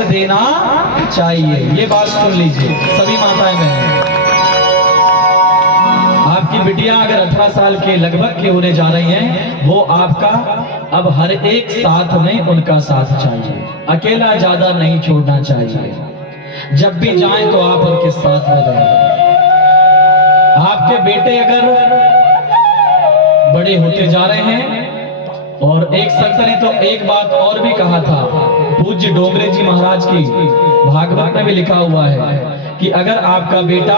वस्त्र देना चाहिए। ये बात सुन लीजिए सभी माताएं बहनें। आपकी बिटिया अगर 18 साल के लगभग के होने जा रही हैं, वो आपका अब हर एक साथ में उनका साथ चाहिए, अकेला ज्यादा नहीं छोड़ना चाहिए। जब भी जाएं तो आप उनके साथ में रहें। आपके बेटे अगर बड़े होते जा रहे हैं, और एक संत ने तो एक बात और भी कहा था, पूज्य डोंगरे जी महाराज की भागवत में भी लिखा हुआ है कि अगर आपका बेटा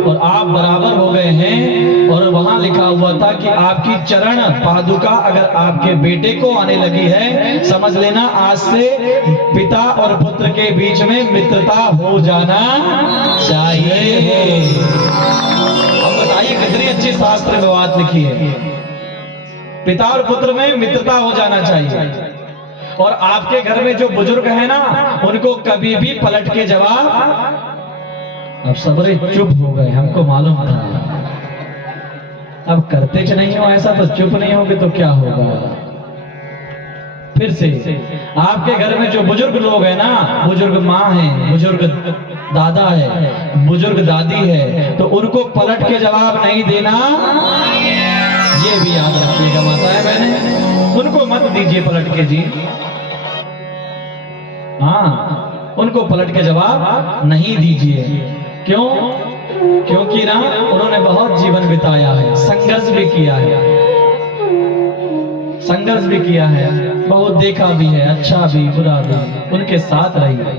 और आप बराबर हो गए हैं, और वहां लिखा हुआ था कि आपकी चरण पादुका अगर आपके बेटे को आने लगी है, समझ लेना आज से पिता और पुत्र के बीच में मित्रता हो जाना चाहिए। अब बताइए कितनी अच्छी शास्त्र में बात लिखी है, पिता और पुत्र में मित्रता हो जाना चाहिए। और आपके घर में जो बुजुर्ग है ना, उनको कभी भी पलट के जवाब, अब सबरे चुप हो गए, हमको मालूम था, अब करते च नहीं हो ऐसा, तो चुप नहीं होगे तो क्या होगा। फिर से आपके घर में जो बुजुर्ग लोग हैं ना, बुजुर्ग माँ है, बुजुर्ग दादा है, बुजुर्ग दादी है, तो उनको पलट के जवाब नहीं देना, ये भी याद रखिएगा माताएं बहनें। उनको मत दीजिए पलट के जी, हाँ उनको पलट के जवाब नहीं दीजिए। क्यों? क्योंकि ना उन्होंने बहुत जीवन बिताया है, संघर्ष भी किया है, संघर्ष भी किया है, बहुत देखा भी है, अच्छा भी बुरा भी, उनके साथ रही।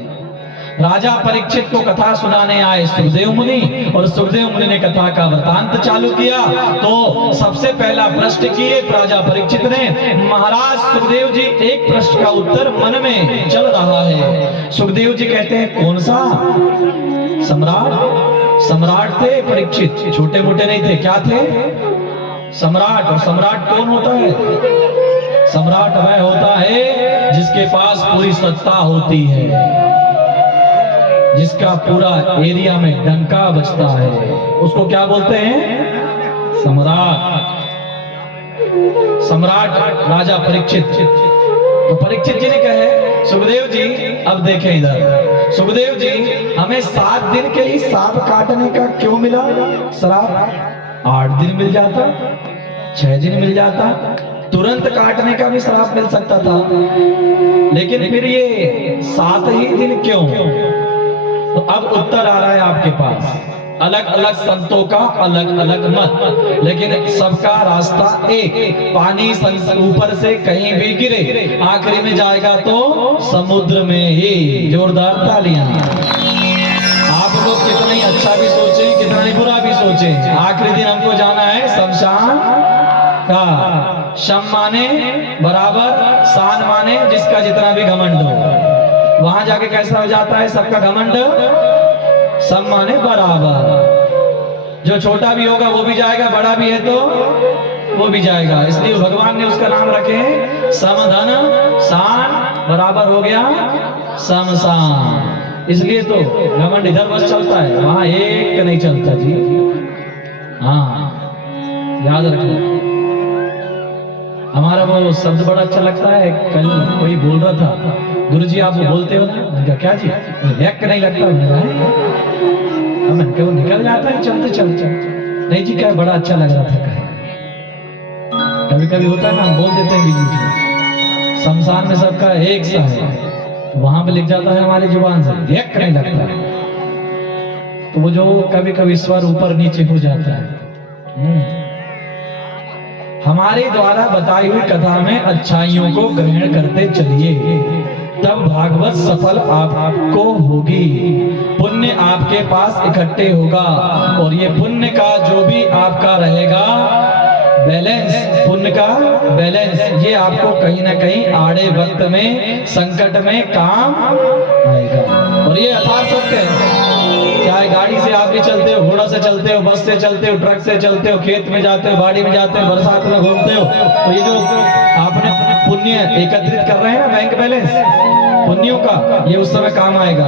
राजा परीक्षित को कथा सुनाने आए सुखदेव मुनि, और सुखदेव मुनि ने कथा का वृतांत चालू किया। तो सबसे पहला प्रश्न किए राजा परीक्षित ने, महाराज सुखदेव जी एक प्रश्न का उत्तर मन में चल रहा है। सुखदेव जी कहते हैं कौन सा? सम्राट, सम्राट थे परीक्षित, छोटे मोटे नहीं थे, क्या थे? सम्राट। और सम्राट कौन होता है? सम्राट वह होता है जिसके पास पूरी सत्ता होती है, जिसका पूरा एरिया में डंका बजता है, उसको क्या बोलते हैं? सम्राट। सम्राट राजा परीक्षित। तो परीक्षित जी ने कहे सुखदेव जी अब देखें इधर, सुखदेव जी हमें 7 दिन के ही सांप काटने का क्यों मिला श्राप? 8 दिन मिल जाता, 6 दिन मिल जाता, तुरंत काटने का भी श्राप मिल सकता था, लेकिन फिर ये 7 ही दिन क्यों? तो अब उत्तर आ रहा है आपके पास। अलग अलग संतों का अलग अलग मत, लेकिन सबका रास्ता एक, पानी ऊपर से कहीं भी गिरे आखिरी में जाएगा तो समुद्र में ही। जोरदार तालियां। आप लोग कितना ही अच्छा भी सोचे, कितना ही बुरा भी सोचे, आखिरी दिन हमको जाना है शमशान का। शम माने बराबर, शान माने जिसका जितना भी घमंड हो। वहां जाके कैसा हो जाता है सबका घमंड? सम माने बराबर, जो छोटा भी होगा वो भी जाएगा, बड़ा भी है तो वो भी जाएगा। इसलिए भगवान ने उसका नाम रखे समधन शान बराबर हो गया शमशान। इसलिए तो घमंड इधर बस चलता है, वहां एक नहीं चलता जी। हाँ याद रखो। हमारा वो शब्द बड़ा अच्छा लगता है, कल कोई बोल रहा था, गुरुजी आप वो बोलते हो ना, क्या जी व्यक्त नहीं लगता मेरा है, वो निकल जाता है चलते चलते। नहीं जी क्या बड़ा अच्छा लग रहा था, कभी कभी होता है ना हम बोल देते हैं बीच बीच में, शमशान में सबका एक सा है, तो वहां पे लिख जाता है हमारी जुबान से, व्यक्त नहीं लगता है, तो वो जो कभी कभी स्वर ऊपर नीचे हो जाता है। हमारे द्वारा बताई हुई कथा में अच्छाइयों को ग्रहण करते चलिए, तब भागवत सफल आपको होगी, पुण्य आपके पास इकट्ठे होगा, और ये पुण्य का जो भी आपका रहेगा बैलेंस, पुण्य का बैलेंस, ये आपको कहीं ना कहीं आड़े वक्त में संकट में काम आएगा। और ये यथार्थ सत्य है, चाहे गाड़ी से आप भी चलते हो, घोड़ा से चलते हो, बस से चलते हो, ट्रक से चलते हो, खेत में जाते हो, बाड़ी में जाते हो, बरसात में घूमते हो, तो ये जो आपने पुण्य एकत्रित कर रहे हैं ना बैंक बैलेंस पुण्यों का, ये उस समय काम आएगा।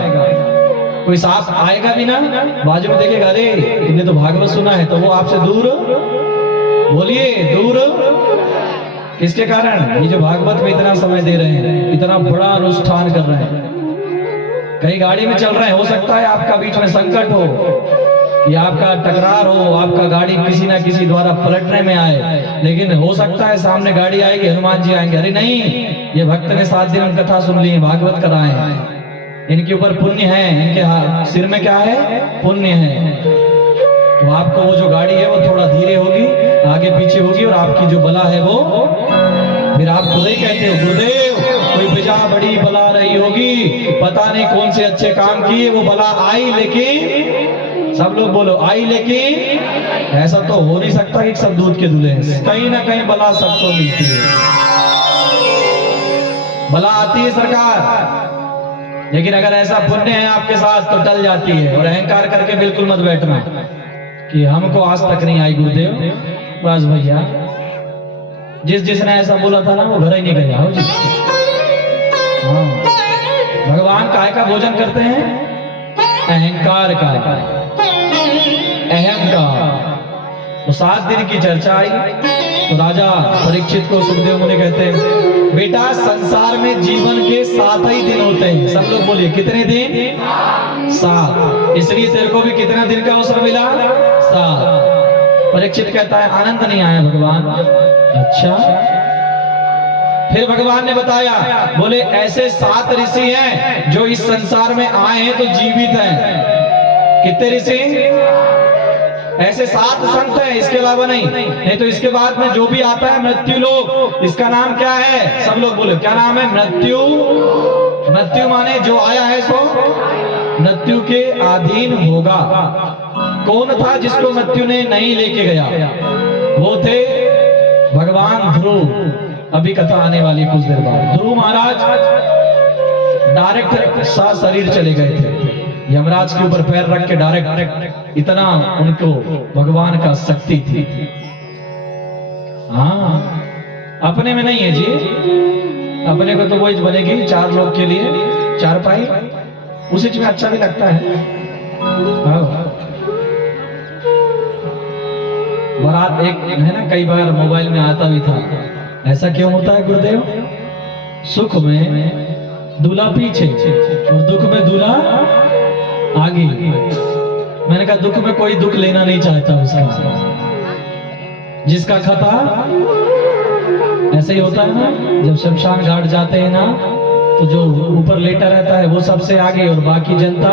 कोई साथ आएगा भी ना, बाजू में देखेगा अरे इन्हें तो भागवत सुना है, तो वो आपसे दूर, बोलिए दूर किसके कारण? ये जो भागवत में इतना समय दे रहे हैं, इतना बड़ा अनुष्ठान कर रहे हैं, कहीं गाड़ी में चल रहे हैं, हो सकता है आपका बीच में संकट हो या आपका टकरार हो, आपका गाड़ी किसी ना किसी द्वारा पलटने में आए, लेकिन हो सकता है सामने गाड़ी आएगी, हनुमान जी आएंगे। अरे नहीं, ये भक्त ने 7 दिन कथा सुन ली, भागवत कराए हैं, इनके ऊपर पुण्य है, इनके सिर में क्या है, पुण्य है। तो आपको वो जो गाड़ी है वो थोड़ा धीरे होगी, आगे पीछे होगी, और आपकी जो बला है वो फिर आप खुद ही कहते हो गुरुदेव कोई बिजा बड़ी बला रही होगी, पता नहीं कौन से अच्छे काम किए, वो बला आई, लेकिन सब लोग बोलो आई, लेकिन ऐसा तो हो नहीं सकता कि सब दूध के दूल्हे हैं, कहीं ना कहीं बला सबको मिलती है, बला आती है सरकार। लेकिन अगर ऐसा पुण्य है आपके साथ तो टल जाती है। और अहंकार करके बिल्कुल मत बैठना कि हमको आज तक नहीं आई गुरुदेव, बस भैया जिसने ऐसा बोला था ना वो घर ही नहीं गया हो जी। हाँ, भगवान काय का भोजन करते हैं, अहंकार का, अहम का। तो 7 दिन की चर्चा आई तो राजा परीक्षित को सुखदेव मुनि कहते हैं बेटा संसार में जीवन के 7 ही दिन होते हैं। सब लोग बोलिए कितने दिन, 7। इसलिए तेरे को भी कितना दिन का अवसर मिला, 7। परीक्षित कहता है आनंद नहीं आया भगवान। अच्छा, फिर भगवान ने बताया, बोले ऐसे 7 ऋषि हैं जो इस संसार में आए हैं तो जीवित हैं। कितने ऋषि, ऐसे 7 संत हैं, इसके अलावा नहीं तो इसके बाद में जो भी आता है मृत्यु लोक, इसका नाम क्या है, सब लोग बोले क्या नाम है, मृत्यु। मृत्यु माने जो आया है सो मृत्यु के अधीन होगा। कौन था जिसको मृत्यु ने नहीं लेके गया, वो थे भगवान ध्रुव। अभी कथा आने वाली कुछ देर बाद। ध्रुव महाराज डायरेक्ट सा शरीर चले गए थे, यमराज के ऊपर पैर रख के डायरेक्ट, इतना उनको भगवान का शक्ति थी। हाँ, अपने में नहीं है जी, अपने को तो वही बनेगी 4 लोग के लिए 4 पाई, उसी में अच्छा भी लगता है। हाँ। बारात एक है ना, कई बार मोबाइल में आता भी था, ऐसा क्यों होता है गुरुदेव, सुख में दूल्हा पीछे और दुख में दूल्हा आगे। मैंने कहा दुख में कोई दुख लेना नहीं चाहता उसका, जिसका खता ऐसे ही होता है ना, जब शमशान घाट जाते हैं ना तो जो ऊपर लेटा रहता है वो सबसे आगे और बाकी जनता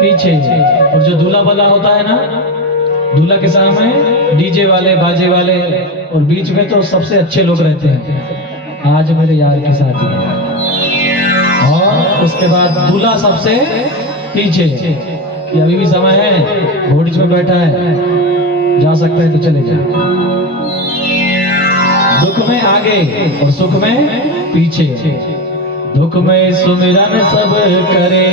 पीछे। और जो दूल्हा बल्ला होता है ना, दूल्हा के सामने डीजे वाले बाजे वाले, और बीच में तो सबसे अच्छे लोग रहते हैं, आज मेरे यार की शादी है, और उसके बाद दूल्हा सबसे पीछे कि अभी भी समय है, घोड़ी में बैठा है, जा सकता है तो चले जाए। दुख में आगे और सुख में पीछे। दुख में सुमिरन सब करे,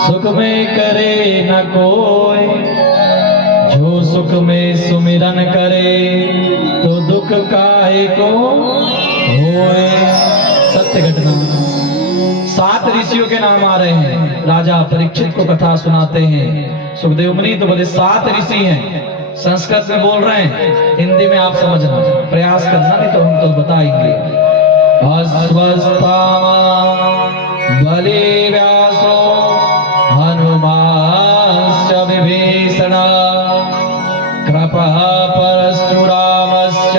सुख में करे न कोई, जो सुख में सुमिरन करे तो दुख काहे को होए। सत्य घटना। 7 ऋषियों के नाम आ रहे हैं, राजा परीक्षित को कथा सुनाते हैं। सुखदेव मुनि तो बोले 7 ऋषि हैं, संस्कृत में बोल रहे हैं, हिंदी में आप समझना प्रयास करना, नहीं तो हम तो बताएंगे। अश्वस्थामा बलि व्यासो हनुमांश्च विभीषण कृपः परशुरामश्च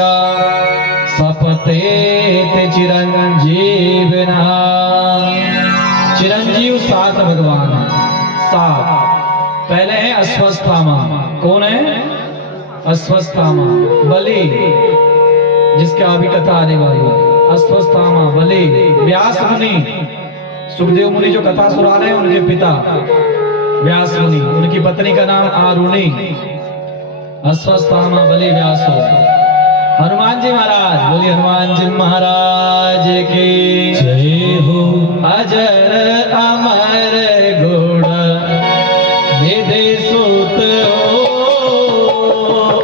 सपतेति चिरंजीविनः। चिरंजीव 7 भगवान, 7। पहले है अश्वस्थामा। कौन है अश्वस्थामा? बलि, जिसके अभी कथा आने वाली है। अश्वस्थामा बलि, व्यास मुनि, सुखदेव मुनि जो कथा सुना रहे हैं उनके पिता व्यास मुनि, उनकी पत्नी का नाम आरुणि। अश्वस्थामा बलि व्यासो। हनुमान जी महाराज, बोलिए हनुमान जी महाराज की जय हो। अजर अमर गुण निधि सुत हो,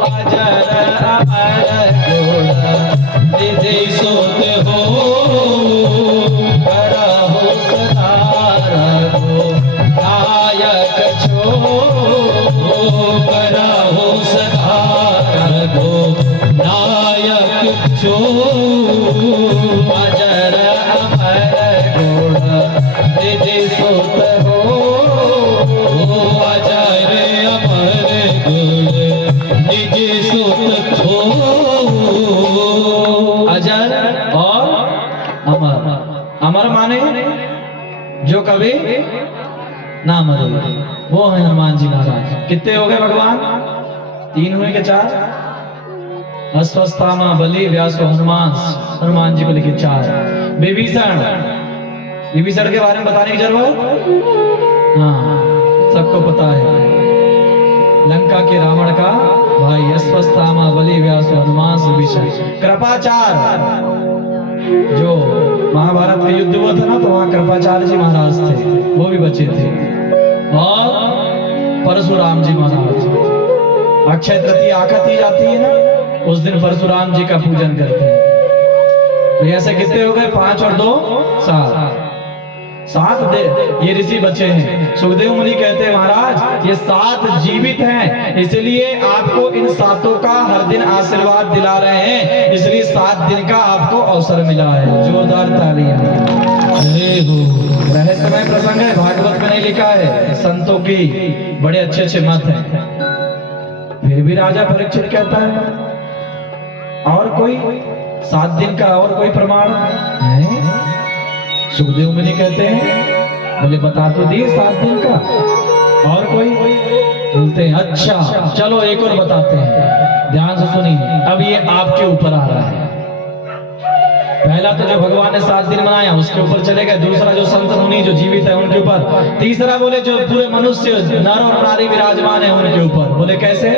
अजर अमर गुण निधि सुत हो, करहु सदा रघु नायक छो, करहु सदा रघु नायक छो। अजर अमर। अमर माने जो कभी ना मरे, वो है हनुमान जी महाराज। कितने हो गए भगवान? 3 हुए के 4? अश्वत्थामा, बलि, व्यास, हनुमान। हनुमान जी को लिखे 4। विभीषण, विभीषण के बारे में बताने की जरूरत? हाँ, सबको पता है। लंका के रावण का भाई अश्वत्थामा, बलि, व्यास, हनुमान, विभीषण। कृपाचार्य, जो महाभारत का युद्ध हुआ था ना, तो वहां कृपाचार्य जी महाराज थे, वो भी बचे थे। और परशुराम जी महाराज, अक्षय तृतीया आखती जाती है ना, उस दिन परशुराम जी का पूजन करते हैं। तो ऐसे कितने हो गए? 5 और 2 7। 7 ये ऋषि बचे हैं। सुखदेव मुनि कहते हैं महाराज ये 7 जीवित हैं, इसलिए आपको इन 7 का हर दिन आशीर्वाद दिला रहे हैं, इसलिए 7 दिन का आपको अवसर मिला है। जोरदार तालियां। रहस्यमय प्रसंग है, भागवत में नहीं लिखा है, संतों की बड़े अच्छे अच्छे मत हैं। फिर भी राजा परीक्षित कहता है और कोई 7 दिन का और कोई प्रमाण है? सुखदेव मुनि कहते हैं बोले बता तो दिए 7 दिन का, और कोई? बोलते हैं अच्छा चलो एक और बताते हैं, ध्यान से सुनिए। अब ये आपके ऊपर आ रहा है। पहला तो जो भगवान ने 7 दिन मनाया उसके ऊपर चले गए, दूसरा जो संत मुनि जो जीवित है उनके ऊपर, तीसरा बोले जो पूरे मनुष्य नर और नारी विराजमान है उनके ऊपर। बोले कैसे?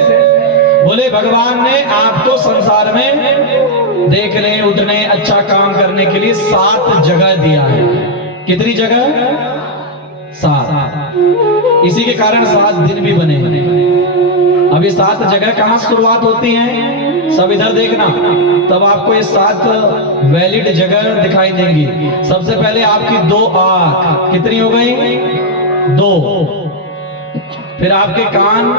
बोले भगवान ने आपको संसार में देखने, उठने, अच्छा काम करने के लिए 7 जगह दिया है। कितनी जगह? 7। इसी के कारण 7 दिन भी बने। अब ये 7 जगह कहां शुरुआत होती हैं? सब इधर देखना, तब आपको ये 7 वैलिड जगह दिखाई देंगी। सबसे पहले आपकी 2 आंख, कितनी हो गई? 2। फिर आपके कान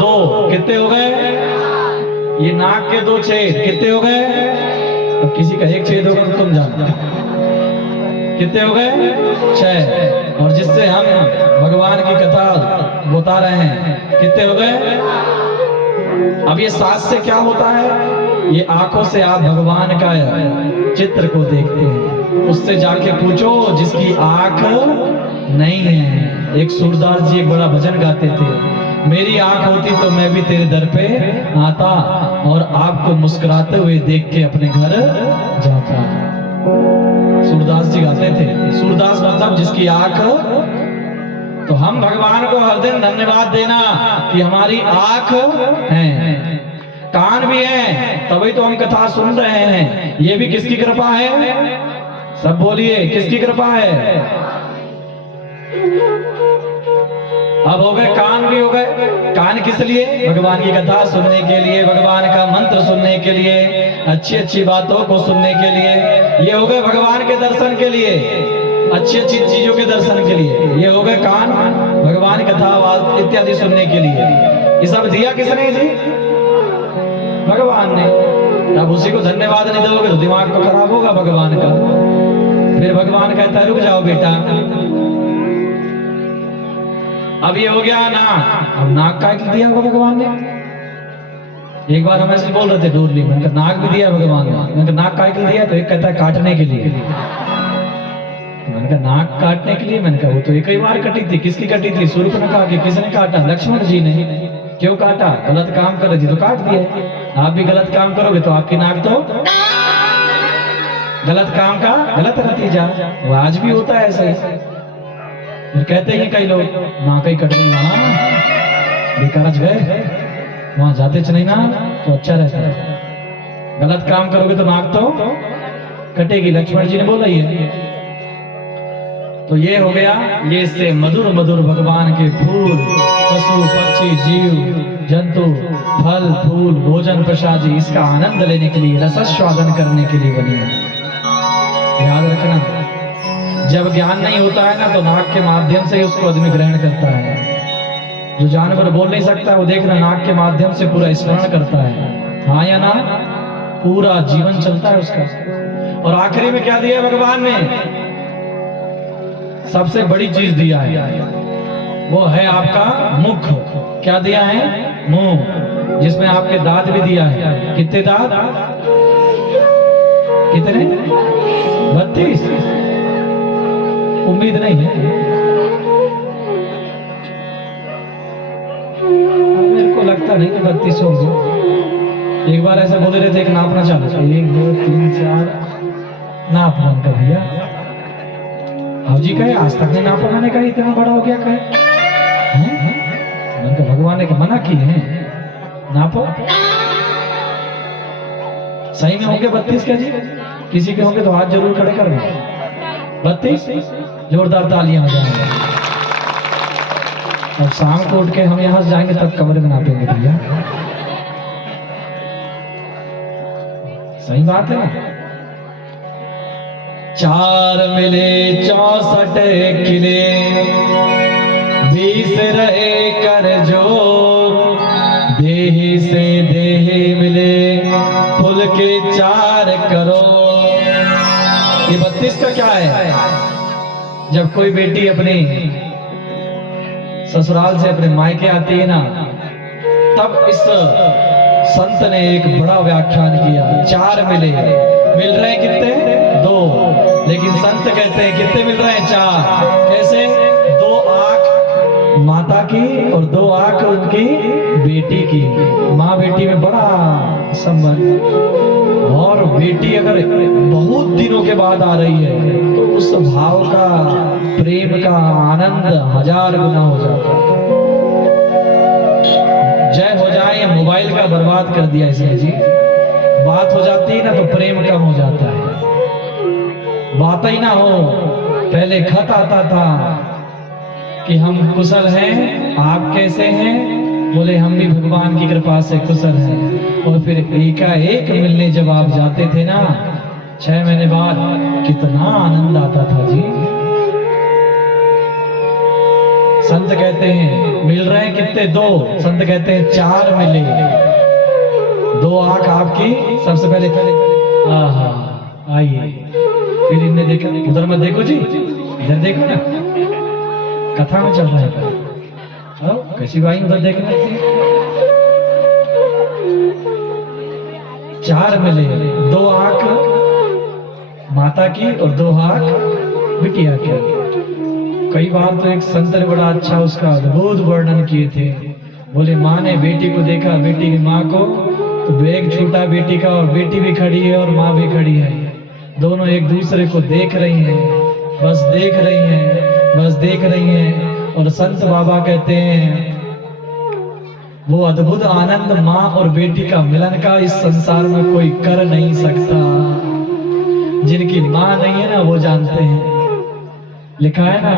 2, कितने हो गए? ये नाक के 2 छेद, कितने हो गए? अब किसी का 1 छेद होगा तो तुम जानते, कितने हो गए? 6। और जिससे हम भगवान की कथा बता रहे हैं, कितने हो गए? अब ये 7 से क्या होता है? ये आंखों से आप भगवान का चित्र को देखते हैं। उससे जाके पूछो जिसकी आंख नहीं है। एक सूरदास जी एक बड़ा भजन गाते थे, मेरी आंख होती तो मैं भी तेरे दर पे आता और आपको मुस्कुराते हुए देख के अपने घर जाता। सूरदास जी गाते थे। सूरदास मतलब जिसकी आंख। तो हम भगवान को हर दिन धन्यवाद देना कि हमारी आंख है, कान भी है, तभी तो हम कथा सुन रहे हैं। ये भी किसकी कृपा है? सब बोलिए किसकी कृपा है? अब हो गए कान भी हो गए। कान किस लिए? भगवान की कथा सुनने के लिए, भगवान का मंत्र सुनने के लिए, अच्छी अच्छी बातों को सुनने के लिए। ये हो गए भगवान के दर्शन के लिए, अच्छी अच्छी चीजों के दर्शन के लिए। ये हो गए कान भगवान कथा आवाज इत्यादि सुनने के लिए। ये सब दिया किसने जी? भगवान ने। अब उसी को धन्यवाद नहीं दोगे तो दिमाग तो खराब होगा भगवान का। फिर भगवान कहता है रुक जाओ बेटा, अब ये हो गया नाक। अब नाक काट दिया होगा भगवान ने। एक बार हम ऐसे बोल रहे थे डोरली में, नाक भी दिया भगवान ने। मैंने नाक काट दिया, तो एक कहता है काटने के लिए। मैंने कहा नाक काटने के लिए? मैंने कहा वो तो एक ही बार कटी थी। किसकी कटी थी? शूर्पणखा की। किसने काटा? लक्ष्मण जी ने। क्यों काटा? गलत काम कर रही थी तो काट दिया। आप भी गलत काम करोगे तो आपकी नाक तो गलत काम का गलत नतीजा। वो आज भी होता है ऐसा ही। कहते हैं कई लोग नाक ही कट गई, वहां बेकार गए, वहां जाते नहीं ना तो अच्छा रहता है। गलत काम करोगे तो नाक तो कटेगी। लक्ष्मण जी ने बोला ये। तो ये हो गया। ये से मधुर मधुर भगवान के फूल, पशु पक्षी जीव जंतु, फल फूल भोजन प्रसादी, इसका आनंद लेने के लिए, रसस्वादन करने के लिए बनी है। याद रखना, जब ज्ञान नहीं होता है ना तो नाक के माध्यम से ही उसको आदमी ग्रहण करता है। जो जानवर बोल नहीं सकता वो देखना नाक के माध्यम से पूरा स्मरण करता है, हाँ या ना, पूरा जीवन चलता है उसका। और आखिरी में क्या दिया भगवान ने? सबसे बड़ी चीज दिया है, वो है आपका मुख। क्या दिया है? मुंह, जिसमें आपके दांत भी दिया है। कितने दांत? कितने? 32। उम्मीद नहीं है, मेरे को लगता नहीं कि 32 होंगे। एक बार ऐसे बोले रहे थे, एक नापना चालू, 1 2 3 4 नाप मन का भैया। अब जी कहे आज तक नहीं नापा, मैंने कहा इतना बड़ा हो गया कहे मैंने भगवान ने मना किए हैं नापो। सही में होंगे 32 क्या जी? किसी के होंगे तो हाथ जरूर खड़े करना। 32 जोरदार तालियां हो जाएंगे। अब शाम को उठ के हम यहां से जाएंगे तब कमरे में नापेंगे भैया। सही बात है ना। 4 मिले 64 किले, 20 रहे कर जोर, देही से देही मिले फुल के 4 करोड़। ये 32 का क्या है? जब कोई बेटी अपनी ससुराल से अपने मायके आती है ना, तब इस संत ने एक बड़ा व्याख्यान किया। 4 मिले, मिल रहे हैं कितने? 2, लेकिन संत कहते हैं कितने मिल रहे हैं? 4। कैसे? 2 आंख माता की और 2 आंख उनकी बेटी की। माँ बेटी में बड़ा संबंध। और बेटी अगर बहुत दिनों के बाद आ रही है तो उस भाव का, प्रेम का आनंद 1000 गुना हो जाता है। जय हो जाए, या मोबाइल का बर्बाद कर दिया इसने जी। बात हो जाती है ना तो प्रेम कम हो जाता है। बात ही ना हो, पहले खत आता था कि हम कुशल हैं, आप कैसे हैं? बोले हम भी भगवान की कृपा से कुशल हैं। और फिर एकाएक मिलने जब आप जाते थे ना 6 महीने बाद, कितना आनंद आता था जी। संत कहते हैं मिल रहे हैं कितने? 2। संत कहते हैं 4 मिले, 2 आंख आपकी। सबसे पहले आहा आइए, फिर इन्हें देखो, उधर मत देखो जी, इधर देखो ना, कथा में चल रहा है। कैसी भाई उधर देखना। 4 मिले, 2 आंख माता की और 2 आंख बिटिया की। कई बार तो एक संत ने बड़ा अच्छा उसका अद्भुत वर्णन किए थे। बोले माँ ने बेटी को देखा, बेटी की माँ को, तो बैग छूटा बेटी का, और बेटी भी खड़ी है और माँ भी खड़ी है। दोनों एक दूसरे को देख रही हैं, बस देख रही हैं, बस देख रही हैं। और संत बाबा कहते हैं वो अद्भुत आनंद माँ और बेटी का मिलन का इस संसार में कोई कर नहीं सकता। जिनकी माँ नहीं है ना वो जानते हैं। लिखा है ना,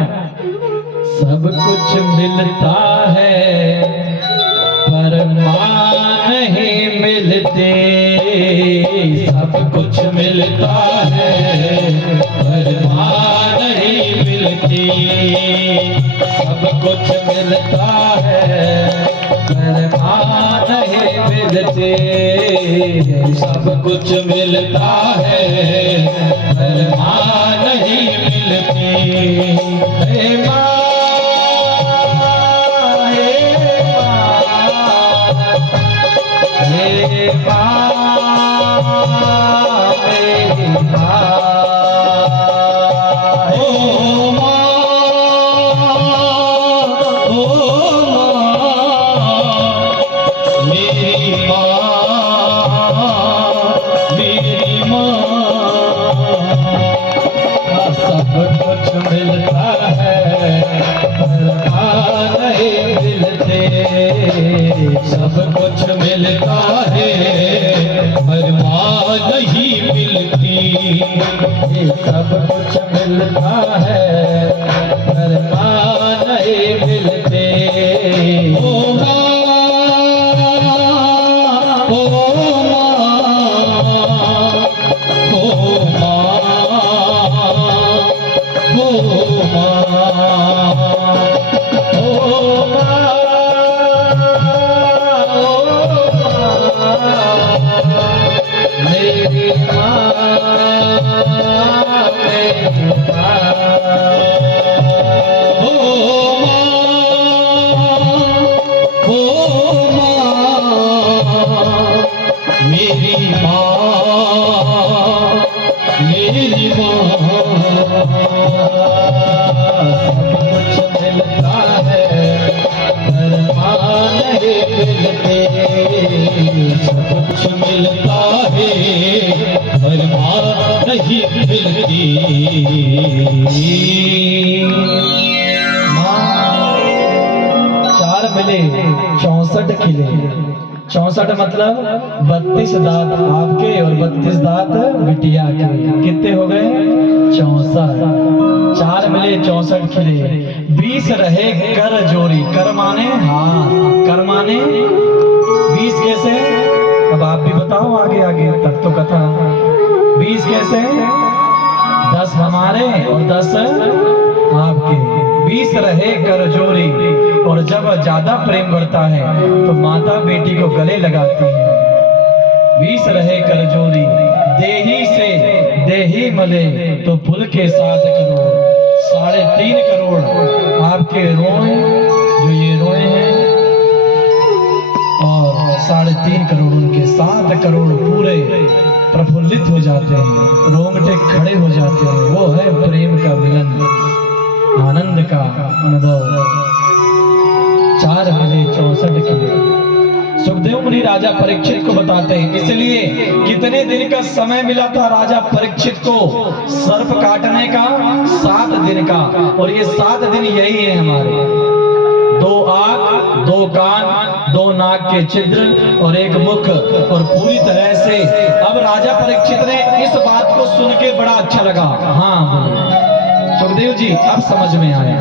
सब कुछ मिलता है पर माँ नहीं मिलती। सब कुछ मिलता है पर माँ नहीं मिलती। सब कुछ मिलता है पर माँ नहीं मिलती। सब कुछ मिलता है पर माँ नहीं मिलती। हे माँ, हे माँ, मेरी माँ। ओ माँ, मेरी माँ, मेरी माँ। सब कुछ मिलता है पर माँ नहीं मिलते। सब कुछ मिलता है पर माँ नहीं मिलती। सब कुछ मिलता है पर माँ नहीं मिलते। ओ माँ, ओ मेरी माँ, मेरी माँ। माँ 4 मिले 64 खिले। 64 मतलब 32 दांत आपके और 32 दांत बिटिया के। कितने हो गए? 64। 4 मिले 64 खिले। 20 रहे कर जोरी। कर माने हाथ, कर माने 20 कैसे? अब आप भी बताओ आगे आगे तक तो कथा। 20 कैसे? 10 हमारे और 10 आपके। 20 रहे कर जोरी। और जब ज्यादा प्रेम बढ़ता है तो माता बेटी को गले लगाती है। 20 रहे कर जोरी। देही से देही मले तो पुल के 7 करोड़। 3.5 करोड़ आपके रोए, जो ये रोए हैं, और 3.5 करोड़ उनके। 7 करोड़ पूरे प्रफुल्लित हो जाते हैं, रोंगटे खड़े हो जाते हैं। वो है प्रेम का मिलन, आनंद का अनुभव। 4 मिले 64 खिले। सुखदेव मुनि राजा परीक्षित को बताते हैं, इसलिए कितने दिन का समय मिला था राजा परीक्षित को सर्प काटने का? 7 दिन का। और ये 7 दिन यही है हमारे। 2 आंख, 2 कान, 2 नाक के छिद्र और 1 मुख। और पूरी तरह से अब राजा परीक्षित ने इस बात को सुन के बड़ा अच्छा लगा। हाँ बोले सुखदेव जी, अब समझ में आया।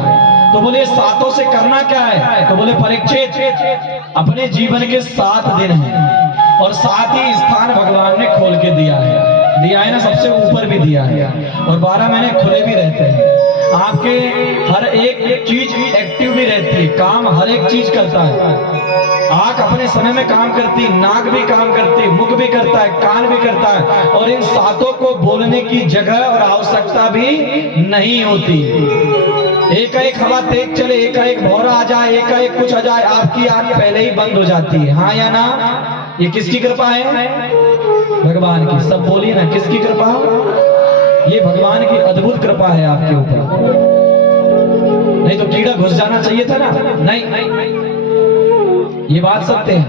तो बोले 7 से करना क्या है? तो बोले परीक्षित, अपने जीवन के 7 दिन हैं और 7 ही स्थान भगवान ने खोल के दिया है ना, सबसे ऊपर भी दिया है। और 12 महीने खुले भी रहते हैं। आपके हर एक चीज एक्टिव भी रहती है, काम हर एक चीज करता है। आंख अपने समय में काम करती, नाक भी काम करती, मुख भी करता है, कान भी करता है। और इन 7 को बोलने की जगह और आवश्यकता भी नहीं होती। एक हवा तेज चले, एक भौरा आ जाए, एक कुछ आ जाए, आपकी आंख पहले ही बंद हो जाती है। हाँ या ना? ये किसकी कृपा है? भगवान की। सब बोलिए ना, किसकी कृपा? ये भगवान की अद्भुत कृपा है आपके ऊपर। नहीं तो कीड़ा घुस जाना चाहिए था ना। नहीं, ये बात सत्य है।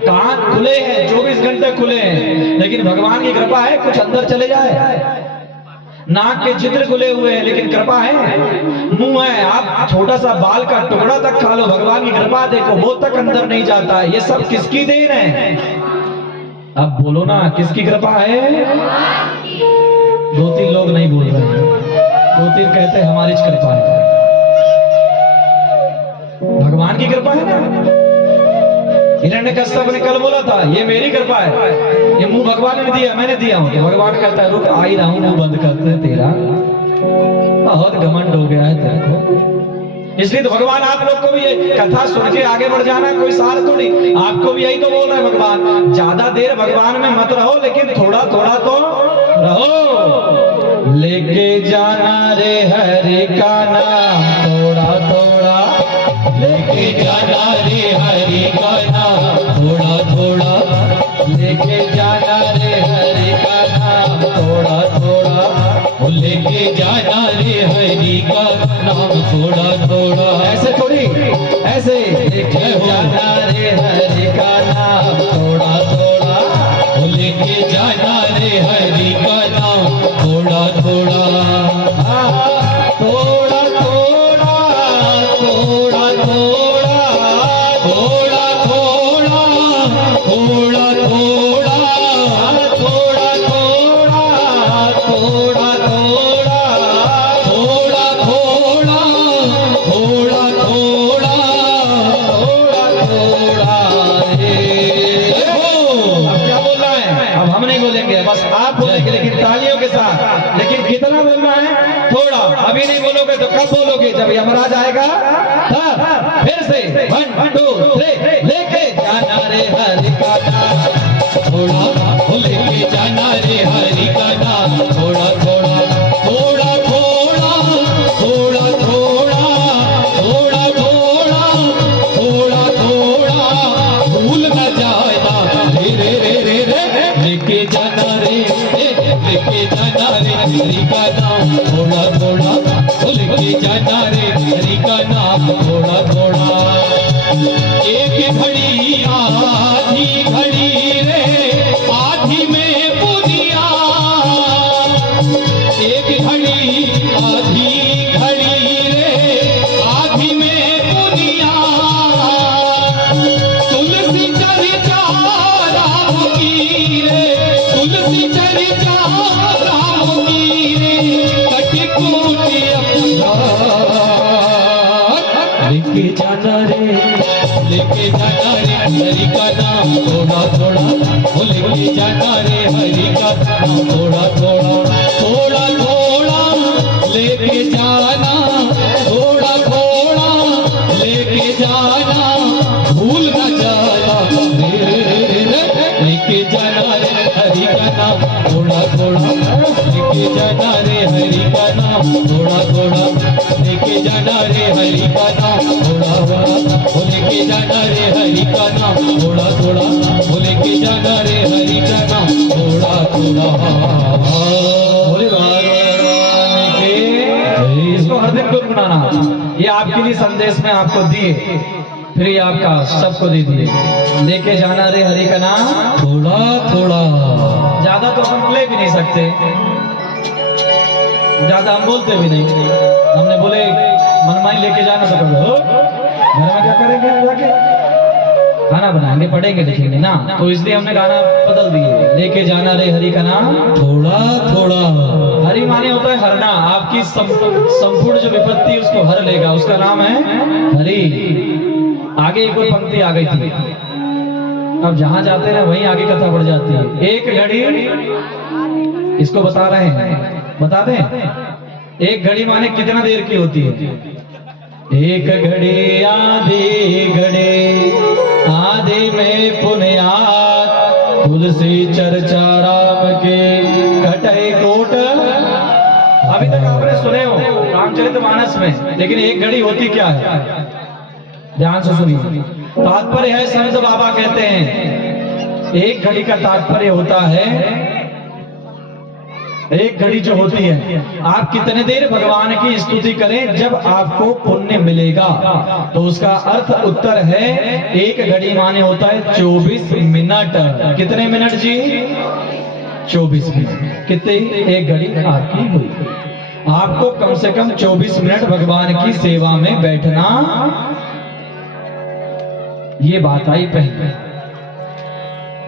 कान खुले हैं, 24 घंटे खुले हैं, लेकिन भगवान की कृपा है कुछ अंदर चले जाए। नाक के छिद्र खुले हुए हैं, लेकिन कृपा है। मुंह है, आप छोटा सा बाल का टुकड़ा तक खा लो, भगवान की कृपा देखो, वो तक अंदर नहीं जाता है। ये सब किसकी देन है? अब बोलो ना, किसकी कृपा है? 2-3 लोग नहीं बोल रहे हैं, 2-3 कहते हमारी कृपा है। भगवान की कृपा है ना। हिरण्यकश्यप ने कल बोला था, ये मेरी कृपा है, ये मुंह भगवान ने दिया, मैंने दिया हूं। तो भगवान कहता है, रुक आ ही रहा हूं, मुंह बंद करते तेरा बहुत घमंड हो गया है तेरे को। इसलिए तो भगवान आप लोग को भी ये कथा सुन के आगे बढ़ जाना, कोई सार थोड़ी। आपको भी यही तो बोल रहा है भगवान, ज्यादा देर भगवान में मत रहो, लेकिन थोड़ा थोड़ा तो रहो। लेके जाना रे हरि का नाम थोड़ा थोड़ा, लेके जाना रे हरि का नाम थोड़ा थोड़ा, लेके जाना रे हरि का नाम थोड़ा थोड़ा, लेके जाना रे हरि का नाम थोड़ा थोड़ा। ऐसे थोड़ी, ऐसे लेके जाना रे हरि का नाम थोड़ा थोड़ा, लेके जाना रे हरि का नाम थोड़ा थोड़ा। थोड़ा थोड़ा थोड़ा थोड़ा थोड़ा थोड़ा थोड़ा थोड़ा थोड़ा थोड़ा थोड़ा थोड़ा थोड़ा थोड़ा थोड़ा थोड़ा रे। अब क्या बोलना है? अब हम नहीं बोलेंगे, बस आप बोलेंगे, लेकिन तालियों के साथ। लेकिन कितना बोलना है? थोड़ा। अभी नहीं बोलोगे तो कब बोलोगे? जब यमराज आएगा तब। फिर से 1 2 3, लेके जाना रे हरि का नाम थोड़ा, लेके जाना रे हरि का नाम थोड़ा थोड़ा थोड़ा थोड़ा थोड़ा थोड़ा थोड़ा थोड़ा थोड़ा थोड़ा, भूल न जाना रे रे रे रे रे, लेके जाना रे, लेके जाना रे हरि का नाम थोड़ा थोड़ा, लेके जाना रे हरि का नाम थोड़ा थोड़ा। एक घड़ी आधी घड़ी रे, आधी में बुधिया, एक घड़ी जाना रे, लेके जाना रे हरि का नाम थोड़ा थोड़ा, वो लेके जाना रे हरि का नाम थोड़ा थोड़ा, थोड़ा थोड़ा लेके जाना, थोड़ा थोड़ा लेके जाना, भूल न जाना लेके जाना रे हरि का नाम थोड़ा थोड़ा, लेके जाना रे हरि का नाम थोड़ा थोड़ा, लेके जाना रे हरि का नाम थोड़ा थोड़ा, वो लेके जाना रे हरि का नाम थोड़ा थोड़ा, वो लेके जाना रे हरि का नाम थोड़ा थोड़ा। बोले भगवान के जय। इसको हर दिन गुनगुनाना, ये आपके लिए संदेश में आपको दिए, फिर ये आपका सबको दे दिए। लेके जाना रे हरि का नाम थोड़ा थोड़ा, ज्यादा तो हम ले भी नहीं सकते, ज्यादा हम बोलते भी नहीं। हमने बोले मनमानी लेके जाना तो करो, घर में क्या करेंगे जाके, खाना बनाएंगे, पढ़ेंगे लिखेंगे ना, तो इसलिए हमने गाना बदल दिए। लेके जाना रे हरि का नाम थोड़ा थोड़ा। हरि माने होता है हरना, आपकी संपूर्ण जो विपत्ति उसको हर लेगा, उसका नाम है हरि। आगे एक और पंक्ति आ गई थी, अब जहां जाते हैं वहीं आगे कथा बढ़ जाती है। एक घड़ी, इसको बता रहे हैं, बता दें, एक घड़ी माने कितना देर की होती है? एक घड़ी आधी घड़ी, आधे में पुण्यात, तुलसी चर्चा राम के कटे कोट। अभी तक आपने सुने हो रामचरितमानस में, लेकिन एक घड़ी होती क्या है? ध्यान से सुनिए। तात्पर्य है, संत बाबा कहते हैं एक घड़ी का तात्पर्य होता है, एक घड़ी जो होती है, आप कितने देर भगवान की स्तुति करें जब आपको पुण्य मिलेगा, तो उसका अर्थ उत्तर है एक घड़ी माने होता है 24 मिनट। कितने मिनट जी? 24 मिनट। कितने? एक घड़ी आपकी हुई, आपको कम से कम 24 मिनट भगवान की सेवा में बैठना, ये बात आई पहले।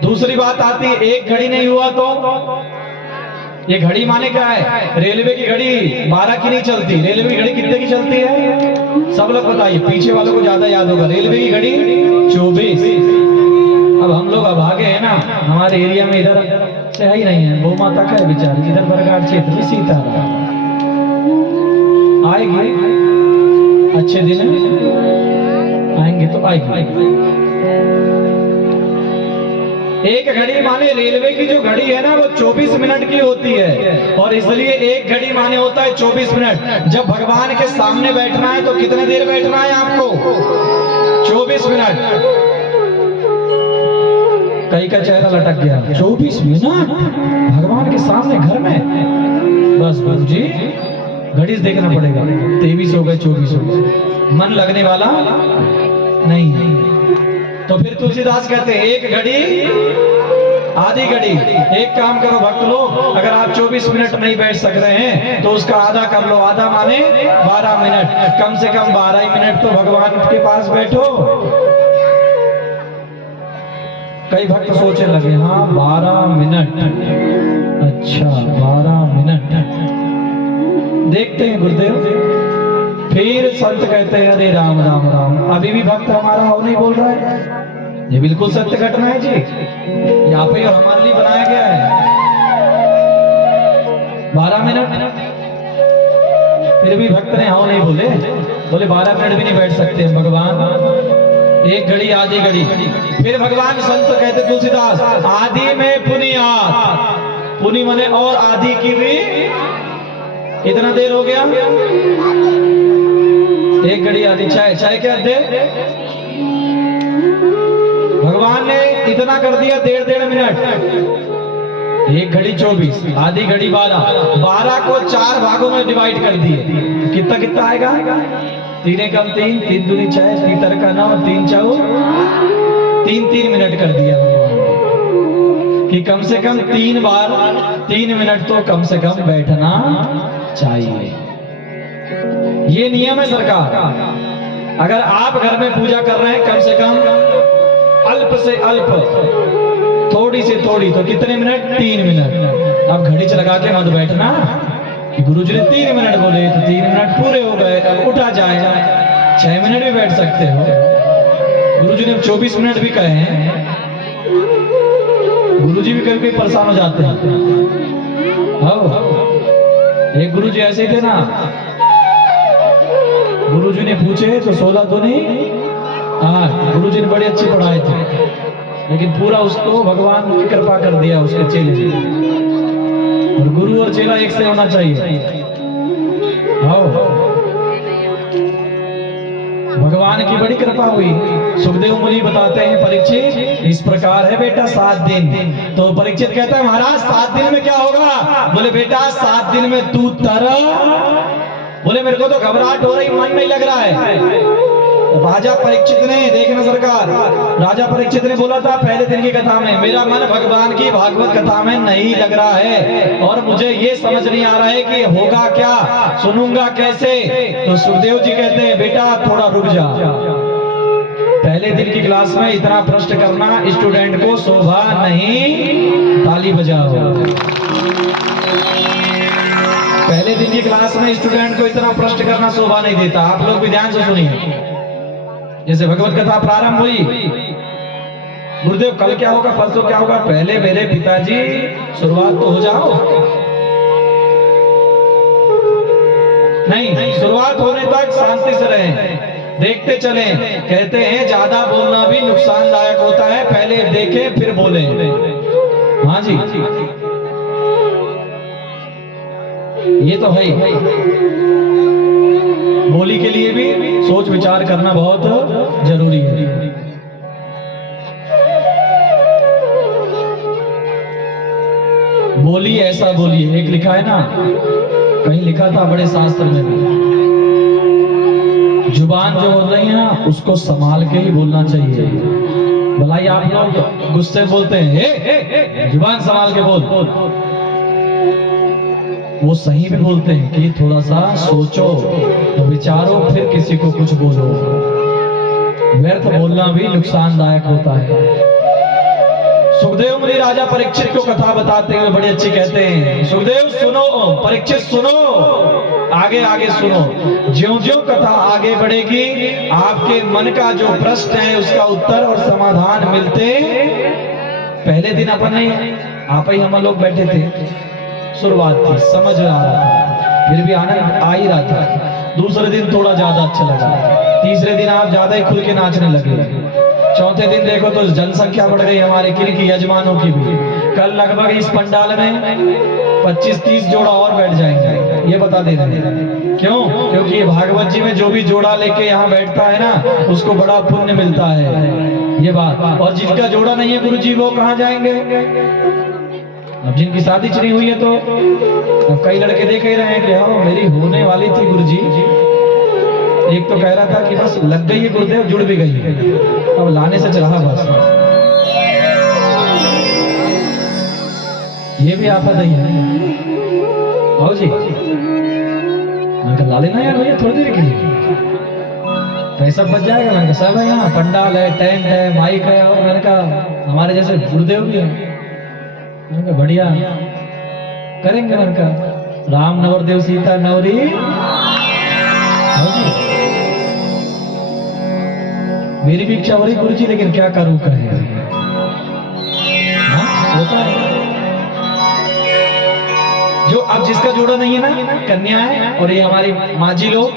दूसरी बात आती है, एक घड़ी नहीं हुआ तो ये घड़ी माने क्या है? रेलवे की घड़ी 12 की नहीं चलती, रेलवे की घड़ी कितने की चलती है? सब लोग बताइए, पीछे वालों को ज्यादा याद होगा। रेलवे की घड़ी 24। अब हम लोग अभागे हैं ना, हमारे एरिया में इधर से है ही नहीं है, वो माता का है बेचारी, इधर बरगाड़ क्षेत्र में सीताराम आएगी, अच्छे दिन आएंगे तो आएगी। एक घड़ी माने रेलवे की जो घड़ी है ना, वो 24 मिनट की होती है, और इसलिए एक घड़ी माने होता है 24 मिनट। जब भगवान के सामने बैठना है तो कितने देर बैठना है आपको? 24 मिनट। कई का चेहरा लटक गया, 24 मिनट भगवान के सामने घर में, बस बस जी, घड़ी से देखना पड़ेगा, 23 हो गए 24 हो गए, मन लगने वाला नहीं है। तो फिर तुलसीदास कहते हैं एक घड़ी आधी घड़ी। एक काम करो भक्त लोग, अगर आप 24 मिनट नहीं बैठ सक रहे हैं तो उसका आधा कर लो, आधा माने 12 मिनट, कम से कम 12 ही मिनट तो भगवान के पास बैठो। कई भक्त सोचने लगे, हाँ 12 मिनट, अच्छा 12 मिनट, देखते हैं गुरुदेव। फिर संत कहते हैं अरे राम राम राम, अभी भी भक्त हमारा हो नहीं बोल रहा है। ये बिल्कुल सत्य घटना है जी, यहाँ पे हमारे लिए बनाया गया है। 12 मिनट, फिर भी भक्त ने हाँ नहीं बोले, बोले 12 मिनट भी नहीं बैठ सकते भगवान, एक घड़ी आधी घड़ी। फिर भगवान संत कहते तुलसीदास, आधी में पुनियात, पुनि मने और आधी की भी कितना देर हो गया? एक घड़ी आधी। चाय, चाय क्या दे? भगवान ने इतना कर दिया, 1.5 मिनट। एक घड़ी 24, आधी घड़ी 12 को 4 भागों में डिवाइड कर दिए, कितना कितना आएगा? 3 कम 3, 3 दूनी 6, 3 का 9, 3 4, 3 मिनट कर दिया कि कम से कम 3 बार 3 मिनट तो कम से कम बैठना चाहिए। ये नियम है सरकार। अगर आप घर में पूजा कर रहे हैं, कम से कम अल्प से अल्प, थोड़ी से थोड़ी, तो कितने मिनट? 3 मिनट। अब घड़ी लगा के मत बैठना कि गुरुजी ने 3 मिनट बोले तो 3 मिनट पूरे हो गए, अब उठा जाए। 6 मिनट भी बैठ सकते कहते हो? गुरुजी ने 24 मिनट भी कहे हैं। गुरुजी भी कभी कभी परेशान हो जाते हैं। एक गुरुजी ऐसे थे ना, गुरुजी ने पूछे तो 16 तो नहीं, हाँ गुरुजी ने बड़ी अच्छी पढ़ाई थी, लेकिन पूरा उसको भगवान की कृपा कर दिया उसके चेले ने। और गुरु और चेला एक से होना चाहिए। भगवान की बड़ी कृपा हुई। सुखदेव मुनि बताते हैं, परीक्षित इस प्रकार है बेटा 7 दिन। तो परीक्षित कहता है महाराज 7 दिन में क्या होगा? बोले बेटा 7 दिन में तू तर। बोले मेरे को तो घबराहट हो रही, मन नहीं लग रहा है। राजा परीक्षित ने, देखना सरकार, राजा परीक्षित ने बोला था पहले दिन की कथा में, मेरा मन भगवान की भागवत कथा में नहीं लग रहा है और मुझे ये समझ नहीं आ रहा है कि होगा क्या, सुनूंगा कैसे। तो सुखदेव जी कहते हैं बेटा थोड़ा रुक जा। पहले दिन की क्लास में इतना प्रश्न करना स्टूडेंट को शोभा नहीं। ताली बजाओ। पहले दिन की क्लास में स्टूडेंट को इतना प्रश्न करना शोभा नहीं देता। आप लोग भी ध्यान से सुनिए। जैसे भगवत कथा प्रारंभ हुई, गुरुदेव कल क्या होगा, परसों क्या होगा, पहले मेरे पिताजी शुरुआत तो हो जाओ। नहीं, शुरुआत होने तक शांति से रहें, देखते चलें। कहते हैं ज्यादा बोलना भी नुकसानदायक होता है, पहले देखें फिर बोलें। हाँ जी, ये तो है ही। बोली के लिए भी सोच विचार करना बहुत जरूरी है। बोली ऐसा बोलिए, एक लिखा है ना, कहीं लिखा था बड़े शास्त्र में भी, जुबान जो बोल रही है ना उसको संभाल के ही बोलना चाहिए। भलाई आप लोग गुस्से बोलते हैं, जुबान संभाल के बोल। वो सही भी बोलते हैं कि थोड़ा सा सोचो, विचारो, फिर किसी को कुछ बोलो। व्यर्थ बोलना भी नुकसानदायक होता है। सुखदेव मुनि राजा परीक्षित को कथा बताते हुए बड़ी अच्छी कहते हैं, सुखदेव सुनो, परीक्षित सुनो, आगे आगे सुनो। ज्यों-ज्यों कथा आगे बढ़ेगी आपके मन का जो प्रश्न है उसका उत्तर और समाधान मिलते। पहले दिन अपने आप ही हम लोग बैठे थे, शुरुआत थी, समझ आ रहा था, फिर भी आनंद आ ही रहा था। दूसरे दिन थोड़ा ज्यादा अच्छा लगा, तीसरे दिन आप ज्यादा ही खुल के नाचने लगे, चौथे दिन देखो तो जनसंख्या बढ़ गई हमारे किनकी, यजमानों की भी। कल लगभग इस पंडाल में 25-30 जोड़ा और बैठ जाएंगे, ये बता दे रहे हैं। क्यों? क्योंकि भागवत जी में जो भी जोड़ा लेके यहाँ बैठता है ना उसको बड़ा पुण्य मिलता है, ये बात। और जिनका जोड़ा नहीं है गुरु जी वो कहाँ जाएंगे? अब जिनकी शादी चली हुई है तो अब कई लड़के देख ही रहे हैं कि हाँ मेरी होने वाली थी गुरुजी। एक तो कह रहा था कि बस लग गई है गुरुदेव, जुड़ भी गई है, अब लाने से चला बस। ये भी आफत नहीं है। आओ जी, मैंने कहा ला लेना यार भैया थोड़ी देर के लिए, पैसा बच जाएगा। मैंने कहा सब है यहाँ, पंडाल है, टेंट है, माइक है, और मैंने कहा हमारे जैसे गुरुदेव भी है। बढ़िया करेंगे। मैंने कहा राम नवर देव सीता नवरी। मेरी भी इच्छा हो रही गुरु जी, लेकिन क्या करूं, कहे होता है जो अब जिसका जोड़ा नहीं है ना, कन्या है, और ये हमारी माजी लोग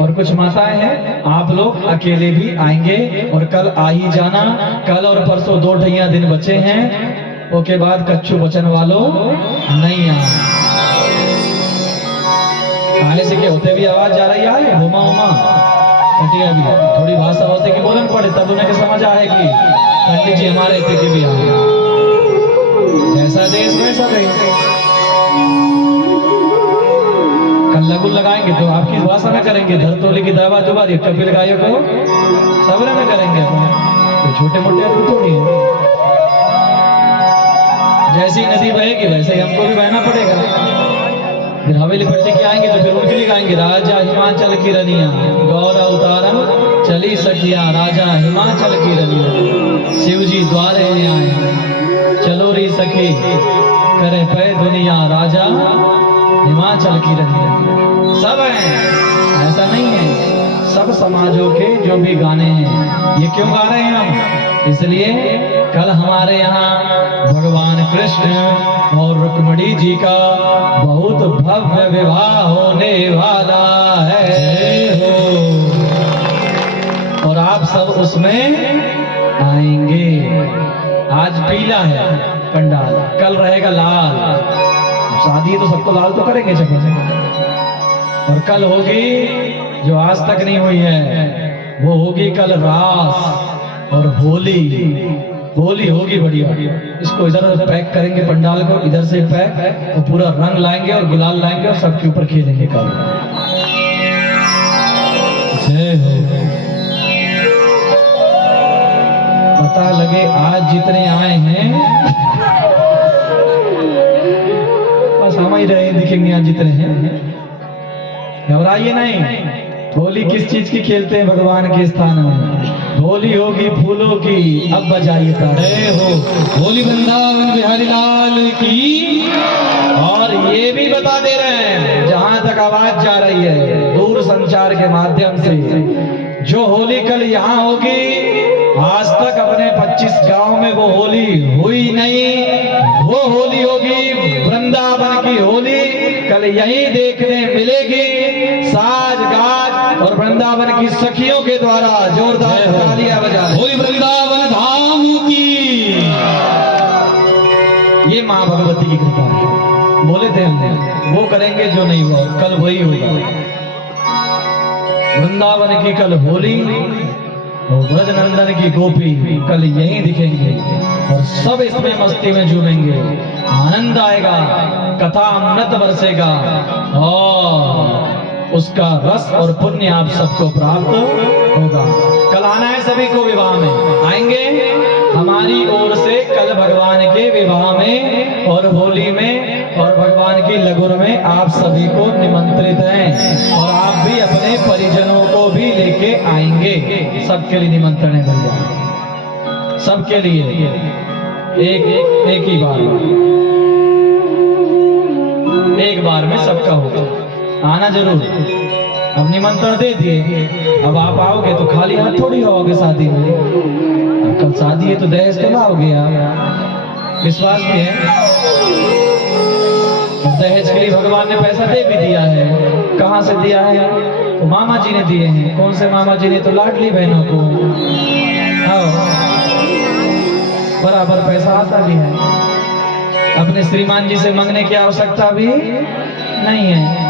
और कुछ माताएं हैं, आप लोग अकेले भी आएंगे और कल आ ही जाना। कल और परसों 2 ढैया दिन बचे हैं, ओके बाद कच्चू बचन वालों नहीं आने से क्या होते भी आवाज जा रही है, हुमा हुमा कटिया भी थोड़ी भाषा होते कि बोलन पड़े तब उन्हें समझ आए कि पंडित जी हमारे थे कि भी आए। जैसा देश वैसा देश। कल लगुल लगाएंगे तो आपकी भाषा में करेंगे, धरतोली की दवा दुबारी कपिल गायों को सबरे में करेंगे अपने, छोटे मोटे आदमी थोड़ी है। जैसी नदी बहेगी वैसे ही हमको भी बहना पड़ेगा। फिर हवेली पट्टी के आएंगे तो फिर उनके लिए गाएंगे, राजा हिमाचल की रनिया गौरा उतारम चली सखिया, राजा हिमाचल की रनिया शिव जी द्वारे आए, चलो री सखी करे पे दुनिया, राजा हिमाचल की रनिया। सब है, ऐसा नहीं है, सब सब समाजों के जो भी गाने हैं, ये क्यों गा रहे हैं हम? इसलिए कल हमारे यहाँ भगवान कृष्ण और रुक्मिणी जी का बहुत भव्य विवाह होने वाला है और आप सब उसमें आएंगे। आज पीला है पंडाल, कल रहेगा लाल। शादी है तो सबको लाल तो करेंगे और कल होगी जो आज तक नहीं हुई है, वो होगी कल रास और होली। होली होगी बढ़िया। इसको इधर पैक करेंगे पंडाल को, इधर से पैक और पूरा रंग लाएंगे और गुलाल लाएंगे और सबके ऊपर खेलेंगे कल। जय हो। पता लगे आज जितने आए हैं बस हम ही रहे दिखेंगे आज जितने हैं। घबराइए नहीं। होली किस चीज की खेलते हैं? भगवान के स्थान में होली होगी फूलों की। अब बजाइए ताड़े हो। होली वृंदावन बिहारी लाल की। और ये भी बता दे रहे हैं, जहां तक आवाज जा रही है दूर संचार के माध्यम से, जो होली कल यहाँ होगी, आज तक अपने 25 गांव में वो होली हुई नहीं। वो होली होगी वृंदावन की होली, कल यही देखने मिलेगी। साज गाज और वृंदावन की सखियों के द्वारा जोरदार तालियां बजा होली वृंदावन धाम की। ये माँ भगवती की कृपा है। बोले थे हमने वो करेंगे जो नहीं हुआ, कल वही होगा। वृंदावन की कल होली और ब्रजनंदन की गोपी कल यहीं दिखेंगे और सब इसमें मस्ती में झूमेंगे। आनंद आएगा, कथा अमृत बरसेगा और उसका रस और पुण्य आप सबको प्राप्त होगा। कल आना है सभी को विवाह में। आएंगे हमारी ओर से कल भगवान के विवाह में और होली में और भगवान की लगुर में आप सभी को निमंत्रित हैं और आप भी अपने परिजनों को भी लेके आएंगे। सबके लिए निमंत्रण है भैया, सबके लिए एक ही बार, एक बार में सबका होगा। आना जरूर। अब निमंत्रण दे दिए, अब आप आओगे तो खाली हाथ थोड़ी आओगे शादी में। अब कल शादी है तो दहेज तो लाओगे आप, विश्वास भी है। दहेज के लिए भगवान ने पैसा दे भी दिया है। कहाँ से दिया है? तो मामा जी ने दिए हैं। कौन से मामा जी ने? तो लाडली बहनों को। बराबर पैसा आता भी है। अपने श्रीमान जी से मांगने की आवश्यकता भी नहीं है।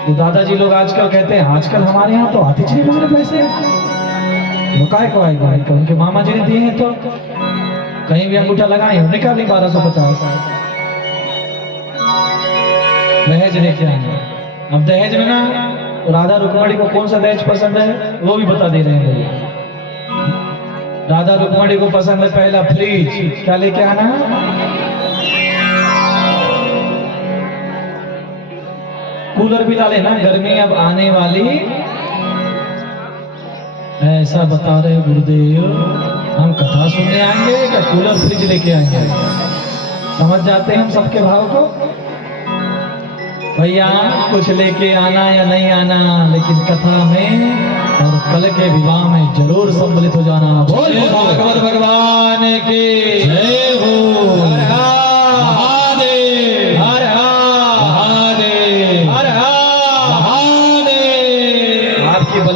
वो दादाजी लोग आजकल कहते हैं, आजकल हमारे यहाँ तो आती चली मांगने पैसे। वो काय को आएगा? उनके मामा जी ने दिए हैं तो कहीं भी अंगूठा लगाए हो, निकाली 1250 दहेज लेके आए। अब दहेज में ना राधा रुक्मिणी को कौन सा दहेज पसंद है वो भी बता दे रहे हैं। राधा रुक्मिणी को पसंद है पहला फ्रिज। क्या लेके आना? कूलर भी ला लेना, गर्मी अब आने वाली। ऐसा बता रहे गुरुदेव, हम कथा सुनने आएंगे क्या कूलर फ्रिज लेके आएंगे? समझ जाते हैं हम सबके भाव को। भैया कुछ लेके आना या नहीं आना, लेकिन कथा में और कल के विवाह में जरूर सम्मिलित हो जाना। बोल भगवत भगवान के जय हो।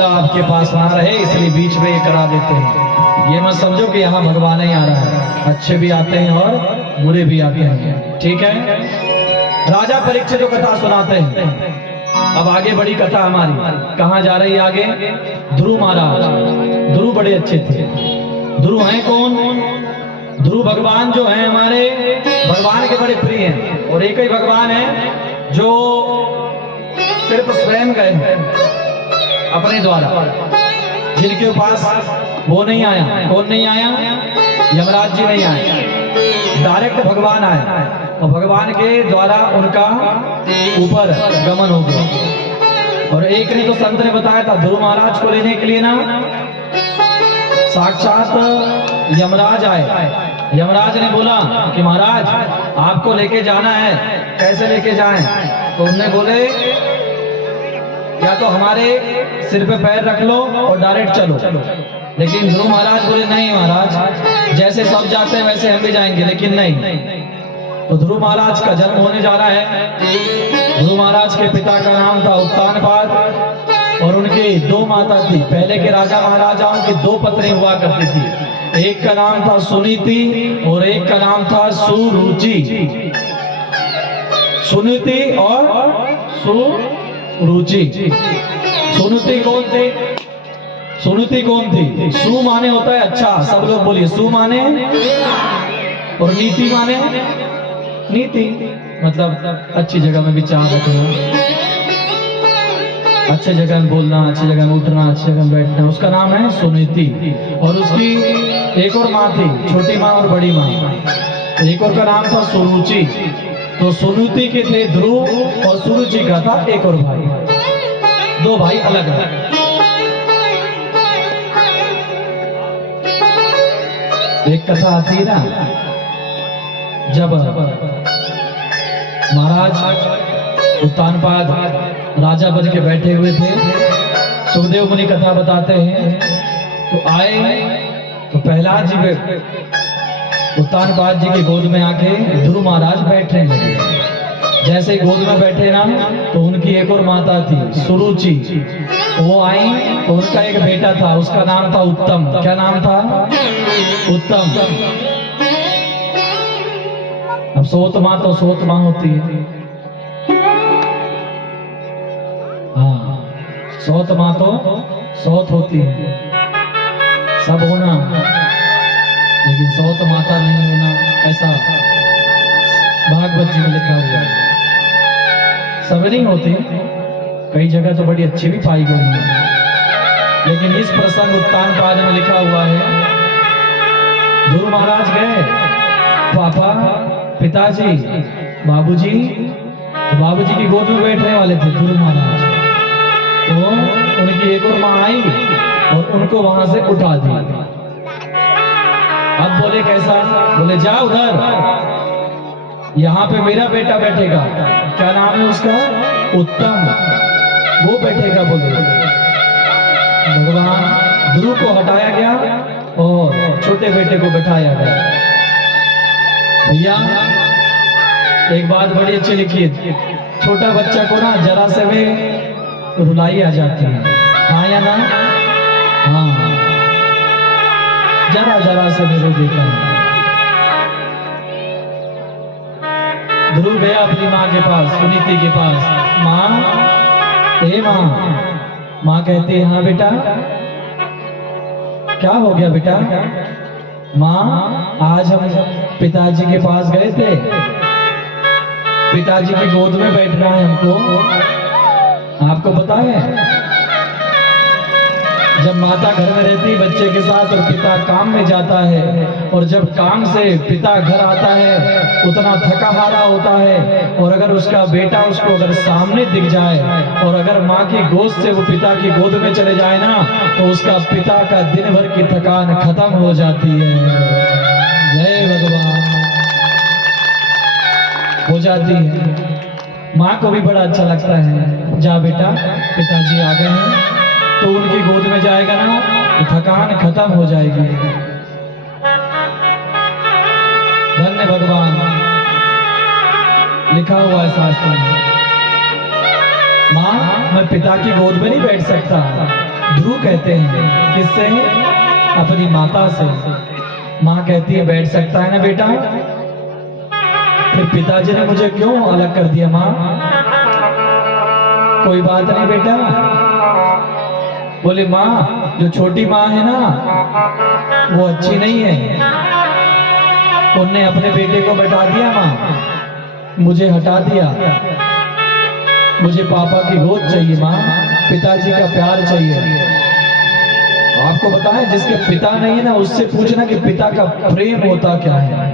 आपके पास वहां रहे इसलिए बीच में ये करा देते हैं। ये मत समझो कि यहाँ भगवान ही आ रहा है, अच्छे भी आते हैं और बुरे भी आते हैं। ठीक है। राजा परीक्षित जो कथा सुनाते हैं। अब आगे बड़ी कथा हमारी कहाँ जा रही है? आगे ध्रुव महाराज। ध्रुव बड़े अच्छे थे। ध्रुव हैं कौन? ध्रुव भगवान जो हैं हमारे, भगवान के बड़े प्रिय हैं और एक ही भगवान है जो सिर्फ स्वयं गए हैं अपने द्वारा, जिनके पास वो नहीं आया। कौन नहीं आया? यमराज जी नहीं आए, डायरेक्ट भगवान आए और भगवान के द्वारा उनका ऊपर गमन हो गया। और एक ने तो संत ने बताया था ध्रुव महाराज को लेने के लिए ना साक्षात यमराज आए। यमराज ने बोला कि महाराज आपको लेके जाना है, कैसे लेके जाएं? तो उन्होंने बोले या तो हमारे सिर पे पैर रख लो और डायरेक्ट चलो। लेकिन ध्रुव महाराज बोले नहीं महाराज, जैसे सब जाते हैं वैसे हम भी जाएंगे, लेकिन नहीं। तो ध्रुव महाराज का जन्म होने जा रहा है। ध्रुव महाराज के पिता का नाम था उत्तानपाद और उनकी दो माता थी। पहले के राजा महाराजाओं की दो पत्नी हुआ करती थी, एक का नाम था सुनीति और एक का नाम था सुरुचि। सुनीति और सुरुचि। सुनीति कौन थे? सुनीति कौन थी? सु माने होता है अच्छा, सब लोग बोलिए सु माने, और नीति माने नीति, मतलब अच्छी जगह में विचार रखना, अच्छे जगह में बोलना, अच्छी जगह में उठना, अच्छी जगह में बैठना, उसका नाम है सुनीति। और उसकी एक और माँ थी, छोटी माँ और बड़ी माँ, एक और का नाम था सुरुचि। तो सुनीति के थे ध्रुव और सुरुचि का था एक और भाई, दो भाई अलग अलग। एक कथा आती है ना, जब महाराज उत्तानपाद राजा बन के बैठे हुए थे, सुखदेव मुनि कथा बताते हैं, तो आए तो प्रहलाद जी उत्तानपाद जी की गोद में आके ध्रुव महाराज बैठने लगे। जैसे गोद में बैठे ना, तो उनकी एक और माता थी सुरुचि, वो आई तो उनका एक बेटा था, उसका नाम था उत्तम। क्या नाम था? उत्तम। अब सोत माँ तो सोत माँ होती है, हाँ, सोत माँ तो सोत होती है, सब होना, लेकिन सोत माता नहीं होना, ऐसा भागवत जी में लिखा हुआ है। सब नहीं होती, कई जगह तो बड़ी अच्छी भी पाई गई है, लेकिन इस प्रसंग उत्तानपाद में लिखा हुआ है, ध्रुव महाराज गए, पापा, पिताजी, बाबूजी, तो बाबूजी की गोद में बैठने वाले थे ध्रुव महाराज, तो उनकी एक और माँ आई और उनको वहां से उठा दिया। अब बोले कैसा? बोले जा उधर, यहाँ पे मेरा बेटा बैठेगा। क्या नाम है उसका? उत्तम, वो बैठेगा। बोले भगवान ध्रुव को हटाया गया और छोटे बेटे को बैठाया गया। भैया एक बात बड़ी अच्छी लिखी है, छोटा बच्चा को ना जरा से में रुलाई आ जाती है, हाँ या ना? हाँ, जरा जरा से भी रो देता है। ध्रुव गया अपनी माँ के पास, सुनीति के पास, माँ, ए माँ। माँ कहती है हाँ बेटा, क्या हो गया बेटा? माँ, आज हम पिताजी के पास गए थे, पिताजी की गोद में बैठना है हमको। आपको पता है, जब माता घर में रहती बच्चे के साथ और पिता काम में जाता है, और जब काम से पिता घर आता है उतना थका हारा होता है, और अगर उसका बेटा उसको अगर सामने दिख जाए और अगर माँ की गोद से वो पिता की गोद में चले जाए ना, तो उसका पिता का दिन भर की थकान खत्म हो जाती है। जय भगवान, हो जाती है। माँ को भी बड़ा अच्छा लगता है, जा बेटा पिताजी आ गए हैं, तो उनकी गोद में जाएगा ना, तो थकान खत्म हो जाएगी। धन्य भगवान, लिखा हुआ है शास्त्र में। माँ, मैं पिता की गोद में नहीं बैठ सकता। ध्रुव कहते हैं, किससे? अपनी माता से। माँ कहती है बैठ सकता है ना बेटा? फिर पिताजी ने मुझे क्यों अलग कर दिया? माँ, कोई बात नहीं बेटा। बोले माँ, जो छोटी माँ है ना, वो अच्छी नहीं है, उनने अपने बेटे को बैठा दिया, माँ मुझे हटा दिया। मुझे पापा की गोद चाहिए माँ, पिताजी का प्यार चाहिए। आपको बताएं, जिसके पिता नहीं है ना, उससे पूछना कि पिता का प्रेम होता क्या है।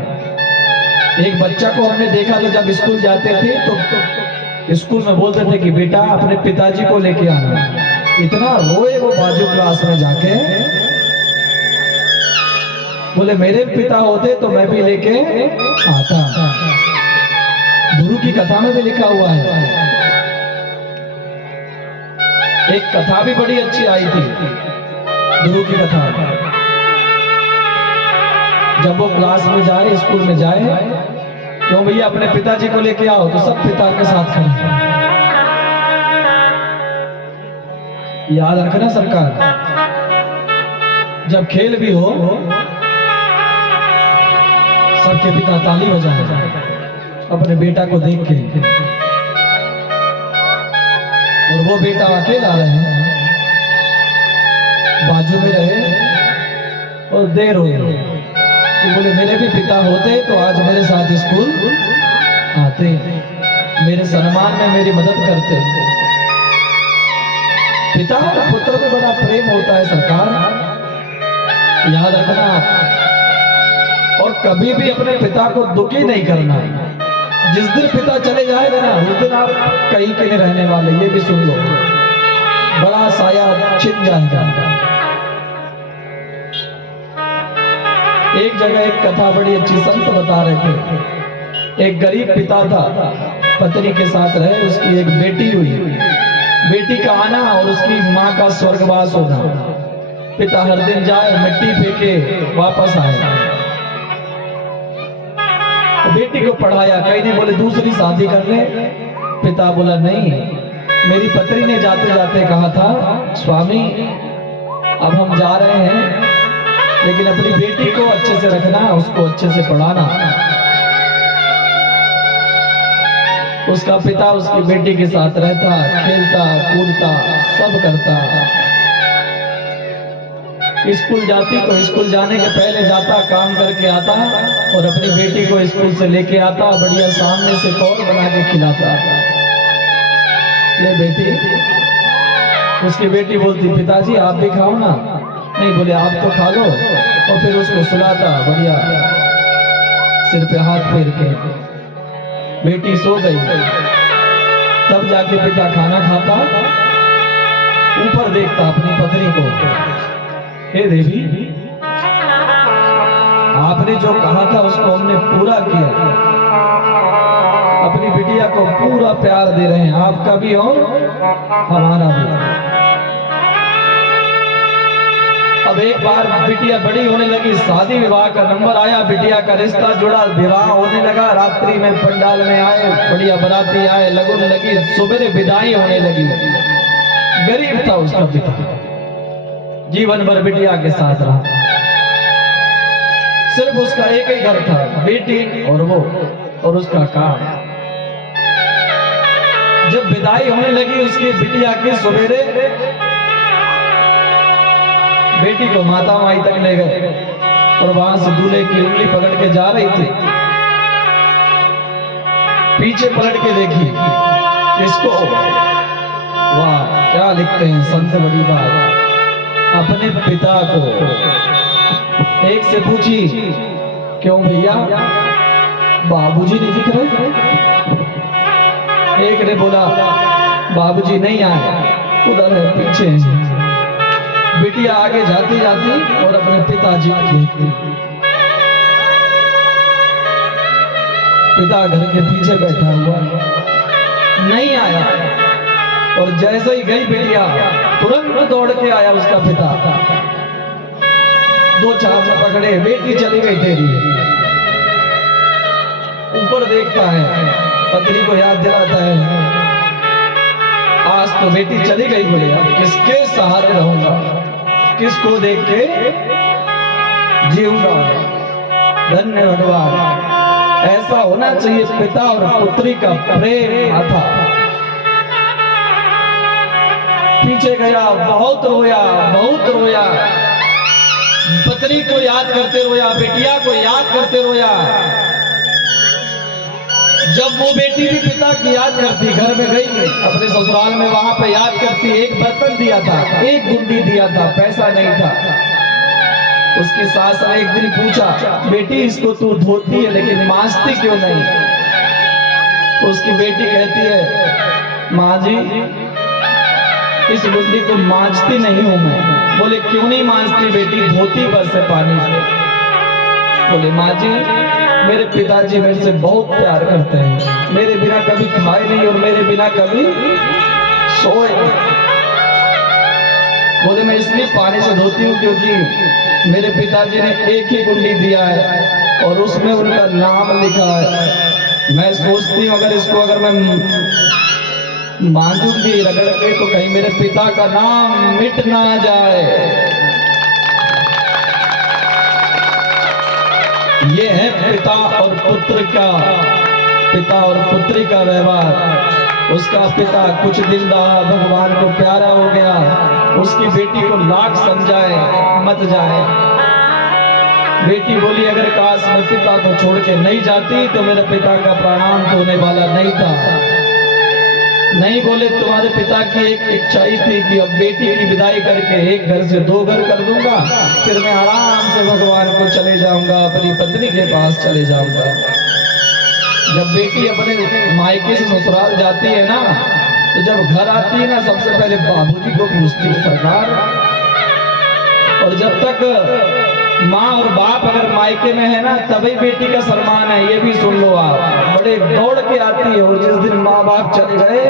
एक बच्चा को हमने देखा था, जब स्कूल जाते थे तो स्कूल में बोलते थे कि बेटा अपने पिताजी को लेके आना। इतना रोए वो बाजू क्लास में जाके, बोले मेरे पिता होते तो मैं भी लेके आता। गुरु की कथा में भी लिखा हुआ है। एक कथा भी बड़ी अच्छी आई थी, ध्रुव की कथा। जब वो क्लास में जाए, स्कूल में जाए, क्यों भैया अपने पिताजी को लेके आओ, तो सब पिता के साथ खड़े। याद रखना सरकार, जब खेल भी हो सबके पिता ताली बजाए अपने बेटा को देख के, और वो बेटा अकेला रहे, बाजू में रहे और देर हो कि बोले मेरे भी पिता होते तो आज मेरे साथ स्कूल आते, मेरे सम्मान में मेरी मदद करते। पिता और पुत्र में बड़ा प्रेम होता है सरकार, याद रखना। और कभी भी अपने पिता को दुखी नहीं करना। जिस दिन पिता चले जाएगा ना, उस दिन आप कहीं के नहीं रहने वाले, ये भी सुन लो, बड़ा साया छिन जाएगा। एक जगह एक कथा बड़ी अच्छी संत बता रहे थे। एक गरीब पिता था, पत्नी के साथ रहे, उसकी एक बेटी हुई। बेटी का आना और उसकी माँ का स्वर्गवास होना। पिता हर दिन जाए, मिट्टी फेंके, वापस आए। बेटी को पढ़ाया, कहीं ने बोले दूसरी शादी कर ले। पिता बोला नहीं, मेरी पत्नी ने जाते जाते कहा था स्वामी अब हम जा रहे हैं, लेकिन अपनी बेटी को अच्छे से रखना, उसको अच्छे से पढ़ाना। उसका पिता उसकी बेटी के साथ रहता, खेलता कूदता सब करता। स्कूल जाती तो स्कूल जाने के पहले जाता, काम करके आता और अपनी बेटी को स्कूल से लेके आता, बढ़िया सामने से कौर बना के खिलाता। ले बेटी, उसकी बेटी बोलती पिताजी आप भी खाओ ना। नहीं, बोले आप तो खा लो। और फिर उसको सुलाता बढ़िया, सिर पे हाथ फेर के। बेटी सो गई, तब जाके पिता खाना खाता, ऊपर देखता अपनी पत्नी को, हे देवी आपने जो कहा था उसको हमने पूरा किया, अपनी बिटिया को पूरा प्यार दे रहे हैं, आपका भी और हमारा भी। अब एक बार बिटिया बड़ी होने लगी, शादी विवाह का नंबर आया, बिटिया का रिश्ता जुड़ा, विवाह होने लगा। रात्रि में पंडाल में आए, बढ़िया बराती आए, लगन लगी, सुबह विदाई होने लगी। गरीब था उसका पिता, जीवन भर बिटिया के साथ रहा। सिर्फ उसका एक ही घर था, बेटी और वो और उसका काम। जब विदाई होने लगी उसकी बिटिया की, सवेरे बेटी को माता माई तक ले गए और वहां से दूल्हे की उंगली पकड़ के जा रही थी। पीछे पलट के देखी इसको, वाह क्या लिखते हैं संत, बड़ी बात। अपने पिता को एक से पूछी, क्यों भैया बाबूजी नहीं दिख रहे? एक ने बोला बाबूजी नहीं आए, उधर है पीछे। बिटिया आगे जाती जाती और अपने पिताजी को देखती। पिता घर के पीछे बैठा हुआ नहीं आया, और जैसे ही गई बिटिया तुरंत दौड़ के आया उसका पिता। दो चाप पकड़े, बेटी चली गई तेरी। ऊपर देखता है, पत्नी को याद दिलाता है, आज तो बेटी चली गई, बोले अब किसके सहारे रहूंगा, किसको देख के जीऊंगा। धन्य भगवान, ऐसा होना चाहिए पिता और पुत्री का प्रेम था। पीछे गया, बहुत रोया, बहुत रोया, पत्नी को याद करते रोया, बेटिया को याद करते रोया। जब वो बेटी भी पिता की याद करती, घर में गई अपने ससुराल में, वहां पे याद करती, एक बर्तन दिया था, एक गुंडी दिया था, पैसा नहीं था। उसकी सास ने एक दिन पूछा, बेटी इसको तू धोती है लेकिन मांजती क्यों नहीं? उसकी बेटी कहती है, माँ जी इस गुंडी को मांजती नहीं हूं मैं। बोले क्यों नहीं मांजती बेटी? धोती बस है पानी से। बोले माँ जी मेरे पिताजी मेरे से बहुत प्यार करते हैं, मेरे बिना कभी खाए नहीं और मेरे बिना कभी सोए नहीं। बोले मैं इसलिए पानी से धोती हूँ क्योंकि मेरे पिताजी ने एक ही कुंडी दिया है और उसमें उनका नाम लिखा है। मैं सोचती हूँ अगर मैं मांजूंगी रगड़ के तो कहीं मेरे पिता का नाम मिट ना जाए। ये है पिता और पुत्री का व्यवहार। उसका पिता कुछ दिन रहा, भगवान को प्यारा हो गया, उसकी बेटी को लाख समझाए मत जाए। बेटी बोली अगर काश मैं पिता को छोड़ के नहीं जाती तो मेरे पिता का प्राणांत होने वाला नहीं था। नहीं बोले तुम्हारे पिता की एक इच्छा ही थी कि अब बेटी की विदाई करके एक घर से 2 घर कर दूंगा, फिर मैं आराम से भगवान को चले जाऊंगा, अपनी पत्नी के पास चले जाऊंगा। जब बेटी अपने मायके से ससुराल जाती है ना, तो जब घर आती है ना सबसे पहले बाबूजी को पूछती है सरकार। और जब तक माँ और बाप अगर मायके में है ना तभी बेटी का सम्मान है, ये भी सुन लो आप। बड़े दौड़ के आती है और जिस दिन माँ बाप चले गए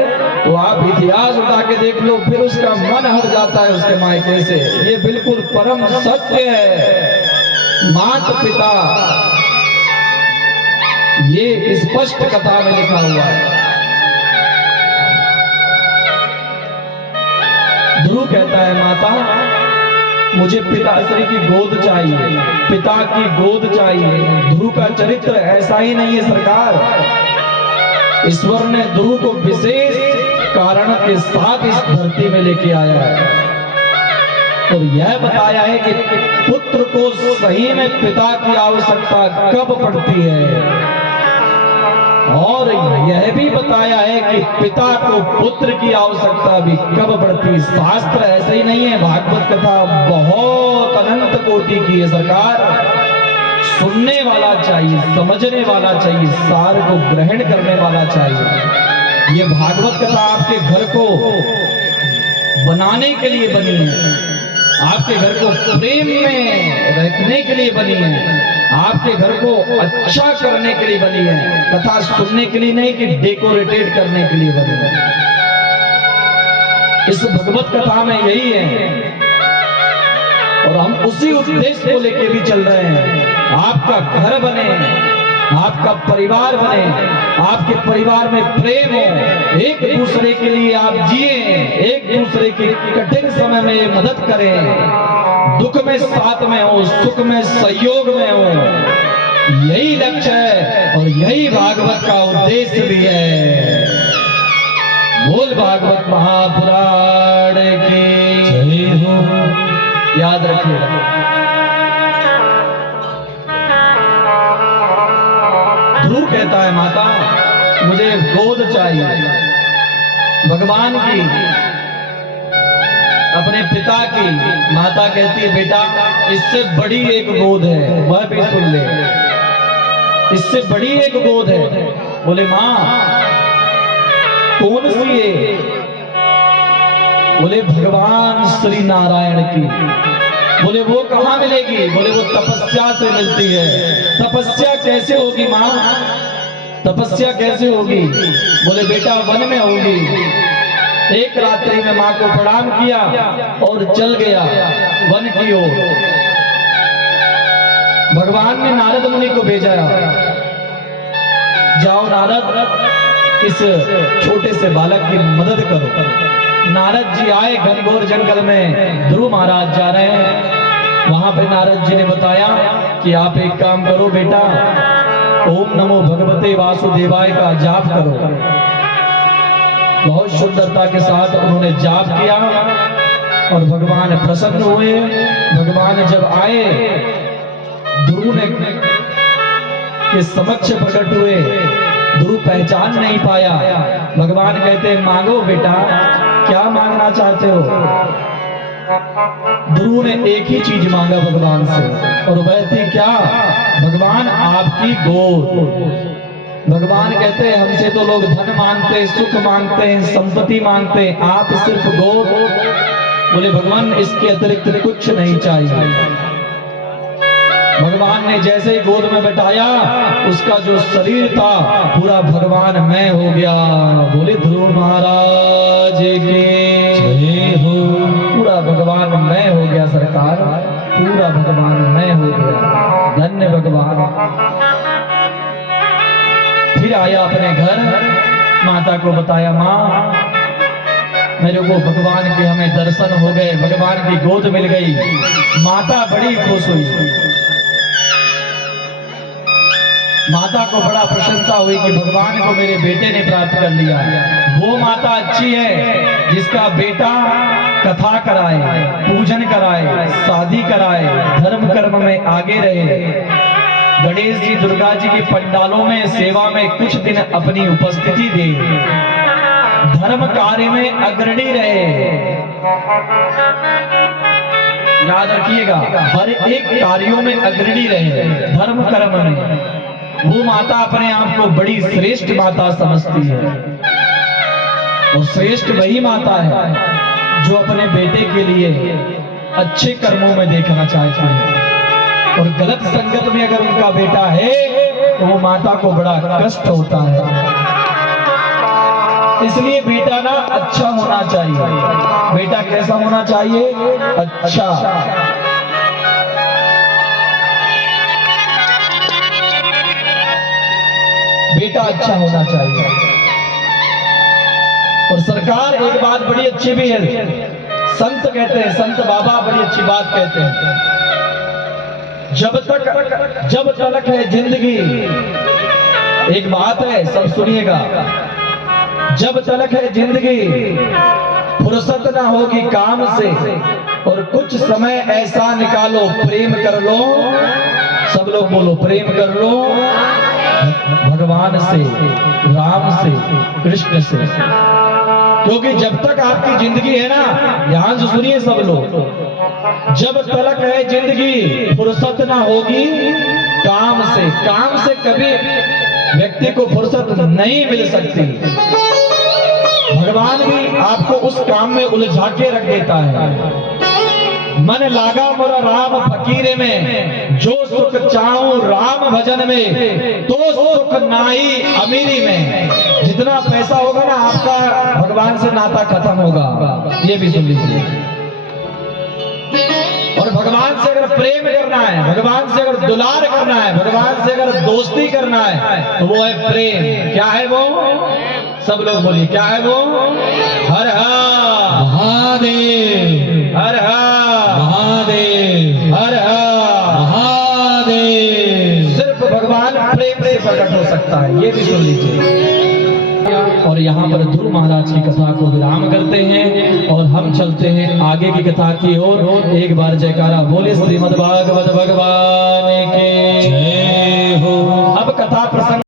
तो आप इतिहास उठा के देख लो, फिर उसका मन हट जाता है उसके मायके से। ये बिल्कुल परम सत्य है। माता पिता ये स्पष्ट कथा में लिखा हुआ है। ध्रुव कहता है माता मुझे पिताश्री की गोद चाहिए, पिता की गोद चाहिए। ध्रुव का चरित्र ऐसा ही नहीं है सरकार। ईश्वर ने ध्रुव को विशेष कारण के साथ इस धरती में लेके आया है और यह बताया है कि पुत्र को सही में पिता की आवश्यकता कब पड़ती है, और यह भी बताया है कि पिता को पुत्र की आवश्यकता भी कब पड़ती। शास्त्र ऐसे ही नहीं है, भागवत कथा बहुत अनंत कोटि की है सरकार। सुनने वाला चाहिए, समझने वाला चाहिए, सार को ग्रहण करने वाला चाहिए। ये भागवत कथा आपके घर को बनाने के लिए बनी है, आपके घर को प्रेम में रखने के लिए बनी है, आपके घर को अच्छा करने के लिए बनी है। कथा सुनने के लिए नहीं कि डेकोरेटेड करने के लिए बनी है। इस भगवत कथा में यही है और हम उसी उद्देश्य को लेके भी चल रहे हैं। आपका घर बने, आपका परिवार बने, आपके परिवार में प्रेम हो, एक दूसरे के लिए आप जिए, एक दूसरे के कठिन समय में मदद करें, दुख में साथ में हो, सुख में सहयोग में हो। यही लक्ष्य है और यही भागवत का उद्देश्य भी है। बोल भागवत महापुराण की जय हो। याद रखिए ध्रुव कहता है माता मुझे गोद चाहिए। भगवान की, अपने पिता की। माता कहती है बेटा इससे बड़ी एक गोद है, वह भी सुन ले, इससे बड़ी एक गोद है। बोले माँ कौन सी है? बोले भगवान श्री नारायण की। बोले वो कहाँ मिलेगी? बोले वो तपस्या से मिलती है। तपस्या कैसे होगी माँ? तपस्या कैसे होगी? बोले बेटा वन में होगी। एक रात्रि में माँ को प्रणाम किया और चल गया वन की ओर। भगवान ने नारद मुनि को भेजा, जाओ नारद इस छोटे से बालक की मदद करो। नारद जी आए घनघोर जंगल में, ध्रुव महाराज जा रहे हैं। वहां पे नारद जी ने बताया कि आप एक काम करो बेटा, ओम नमो भगवते वासुदेवाय का जाप करो। बहुत शुद्धता के साथ उन्होंने जाप किया और भगवान प्रसन्न हुए। भगवान जब आए ध्रुव ने के समक्ष प्रकट हुए, ध्रुव पहचान नहीं पाया। भगवान कहते हैं मांगो बेटा, क्या मांगना चाहते हो? ध्रुव ने एक ही चीज मांगा भगवान से और वह थी क्या? भगवान आपकी गोद। भगवान कहते हैं हमसे तो लोग धन मांगते, सुख मांगते हैं, संपत्ति मांगते हैं, आप सिर्फ गोद। बोले भगवान इसके अतिरिक्त कुछ नहीं चाहिए। भगवान ने जैसे ही गोद में बैठाया उसका जो शरीर था पूरा भगवान मैं हो गया। बोले ध्रुव महाराज की जय हो। पूरा भगवान सरकार, पूरा भगवान मैं हो गया, धन्य भगवान। फिर आया अपने घर, माता को बताया, माँ मेरे को भगवान के हमें दर्शन हो गए, भगवान की गोद मिल गई। माता बड़ी खुश हुई, माता को बड़ा प्रसन्नता हुई कि भगवान को मेरे बेटे ने प्राप्त कर लिया। वो माता अच्छी है जिसका बेटा कथा कराए, पूजन कराए, शादी कराए, धर्म कर्म में आगे रहे, गणेश जी दुर्गा जी के पंडालों में सेवा में कुछ दिन अपनी उपस्थिति दे, धर्म कार्य में अग्रणी रहे। याद रखिएगा, हर एक कार्यों में अग्रणी रहे, धर्म कर्म में। वो माता अपने आप को बड़ी श्रेष्ठ माता समझती है, और श्रेष्ठ वही माता है जो अपने बेटे के लिए अच्छे कर्मों में देखना चाहती है। और गलत संगत में अगर उनका बेटा है तो वो माता को बड़ा कष्ट होता है। इसलिए बेटा ना अच्छा होना चाहिए। बेटा कैसा होना चाहिए? अच्छा। बेटा अच्छा होना चाहिए। और सरकार एक बात बड़ी अच्छी भी है, संत कहते हैं, संत बाबा बड़ी अच्छी बात कहते हैं, जब तलक है जिंदगी, एक बात है सब सुनिएगा, जब तलक है जिंदगी फुर्सत ना होगी काम से, और कुछ समय ऐसा निकालो प्रेम कर लो। सब लोग बोलो, प्रेम कर लो भगवान से, राम से, कृष्ण से। क्योंकि जब तक आपकी जिंदगी है ना, ध्यान से सुनिए सब लोग, जब तलक है जिंदगी फुर्सत ना होगी काम से। काम से कभी व्यक्ति को फुर्सत नहीं मिल सकती। भगवान भी आपको उस काम में उलझा के रख देता है। मन लागा मोरा राम फकीरे में, जो सुख चाहूं राम भजन में, तो सुख नाई अमीरी में। जितना पैसा होगा ना आपका, भगवान से नाता खत्म होगा, ये भी सुन लीजिए। और भगवान से अगर प्रेम करना है, भगवान से अगर दुलार करना है, भगवान से अगर दोस्ती करना है, तो वो है प्रेम। क्या है वो? सब लोग बोलिए, क्या है वो? हर हर महादेव, हर हर महादेव, हर हर महादेव। सिर्फ भगवान प्रेम से प्रकट हो सकता है, ये भी सुन लीजिए। और यहाँ पर ध्रुव महाराज की कथा को विराम करते हैं और हम चलते हैं आगे की कथा की ओर। एक बार जयकारा बोले श्रीमद् भागवत भगवान के जय हो। अब कथा प्रसंग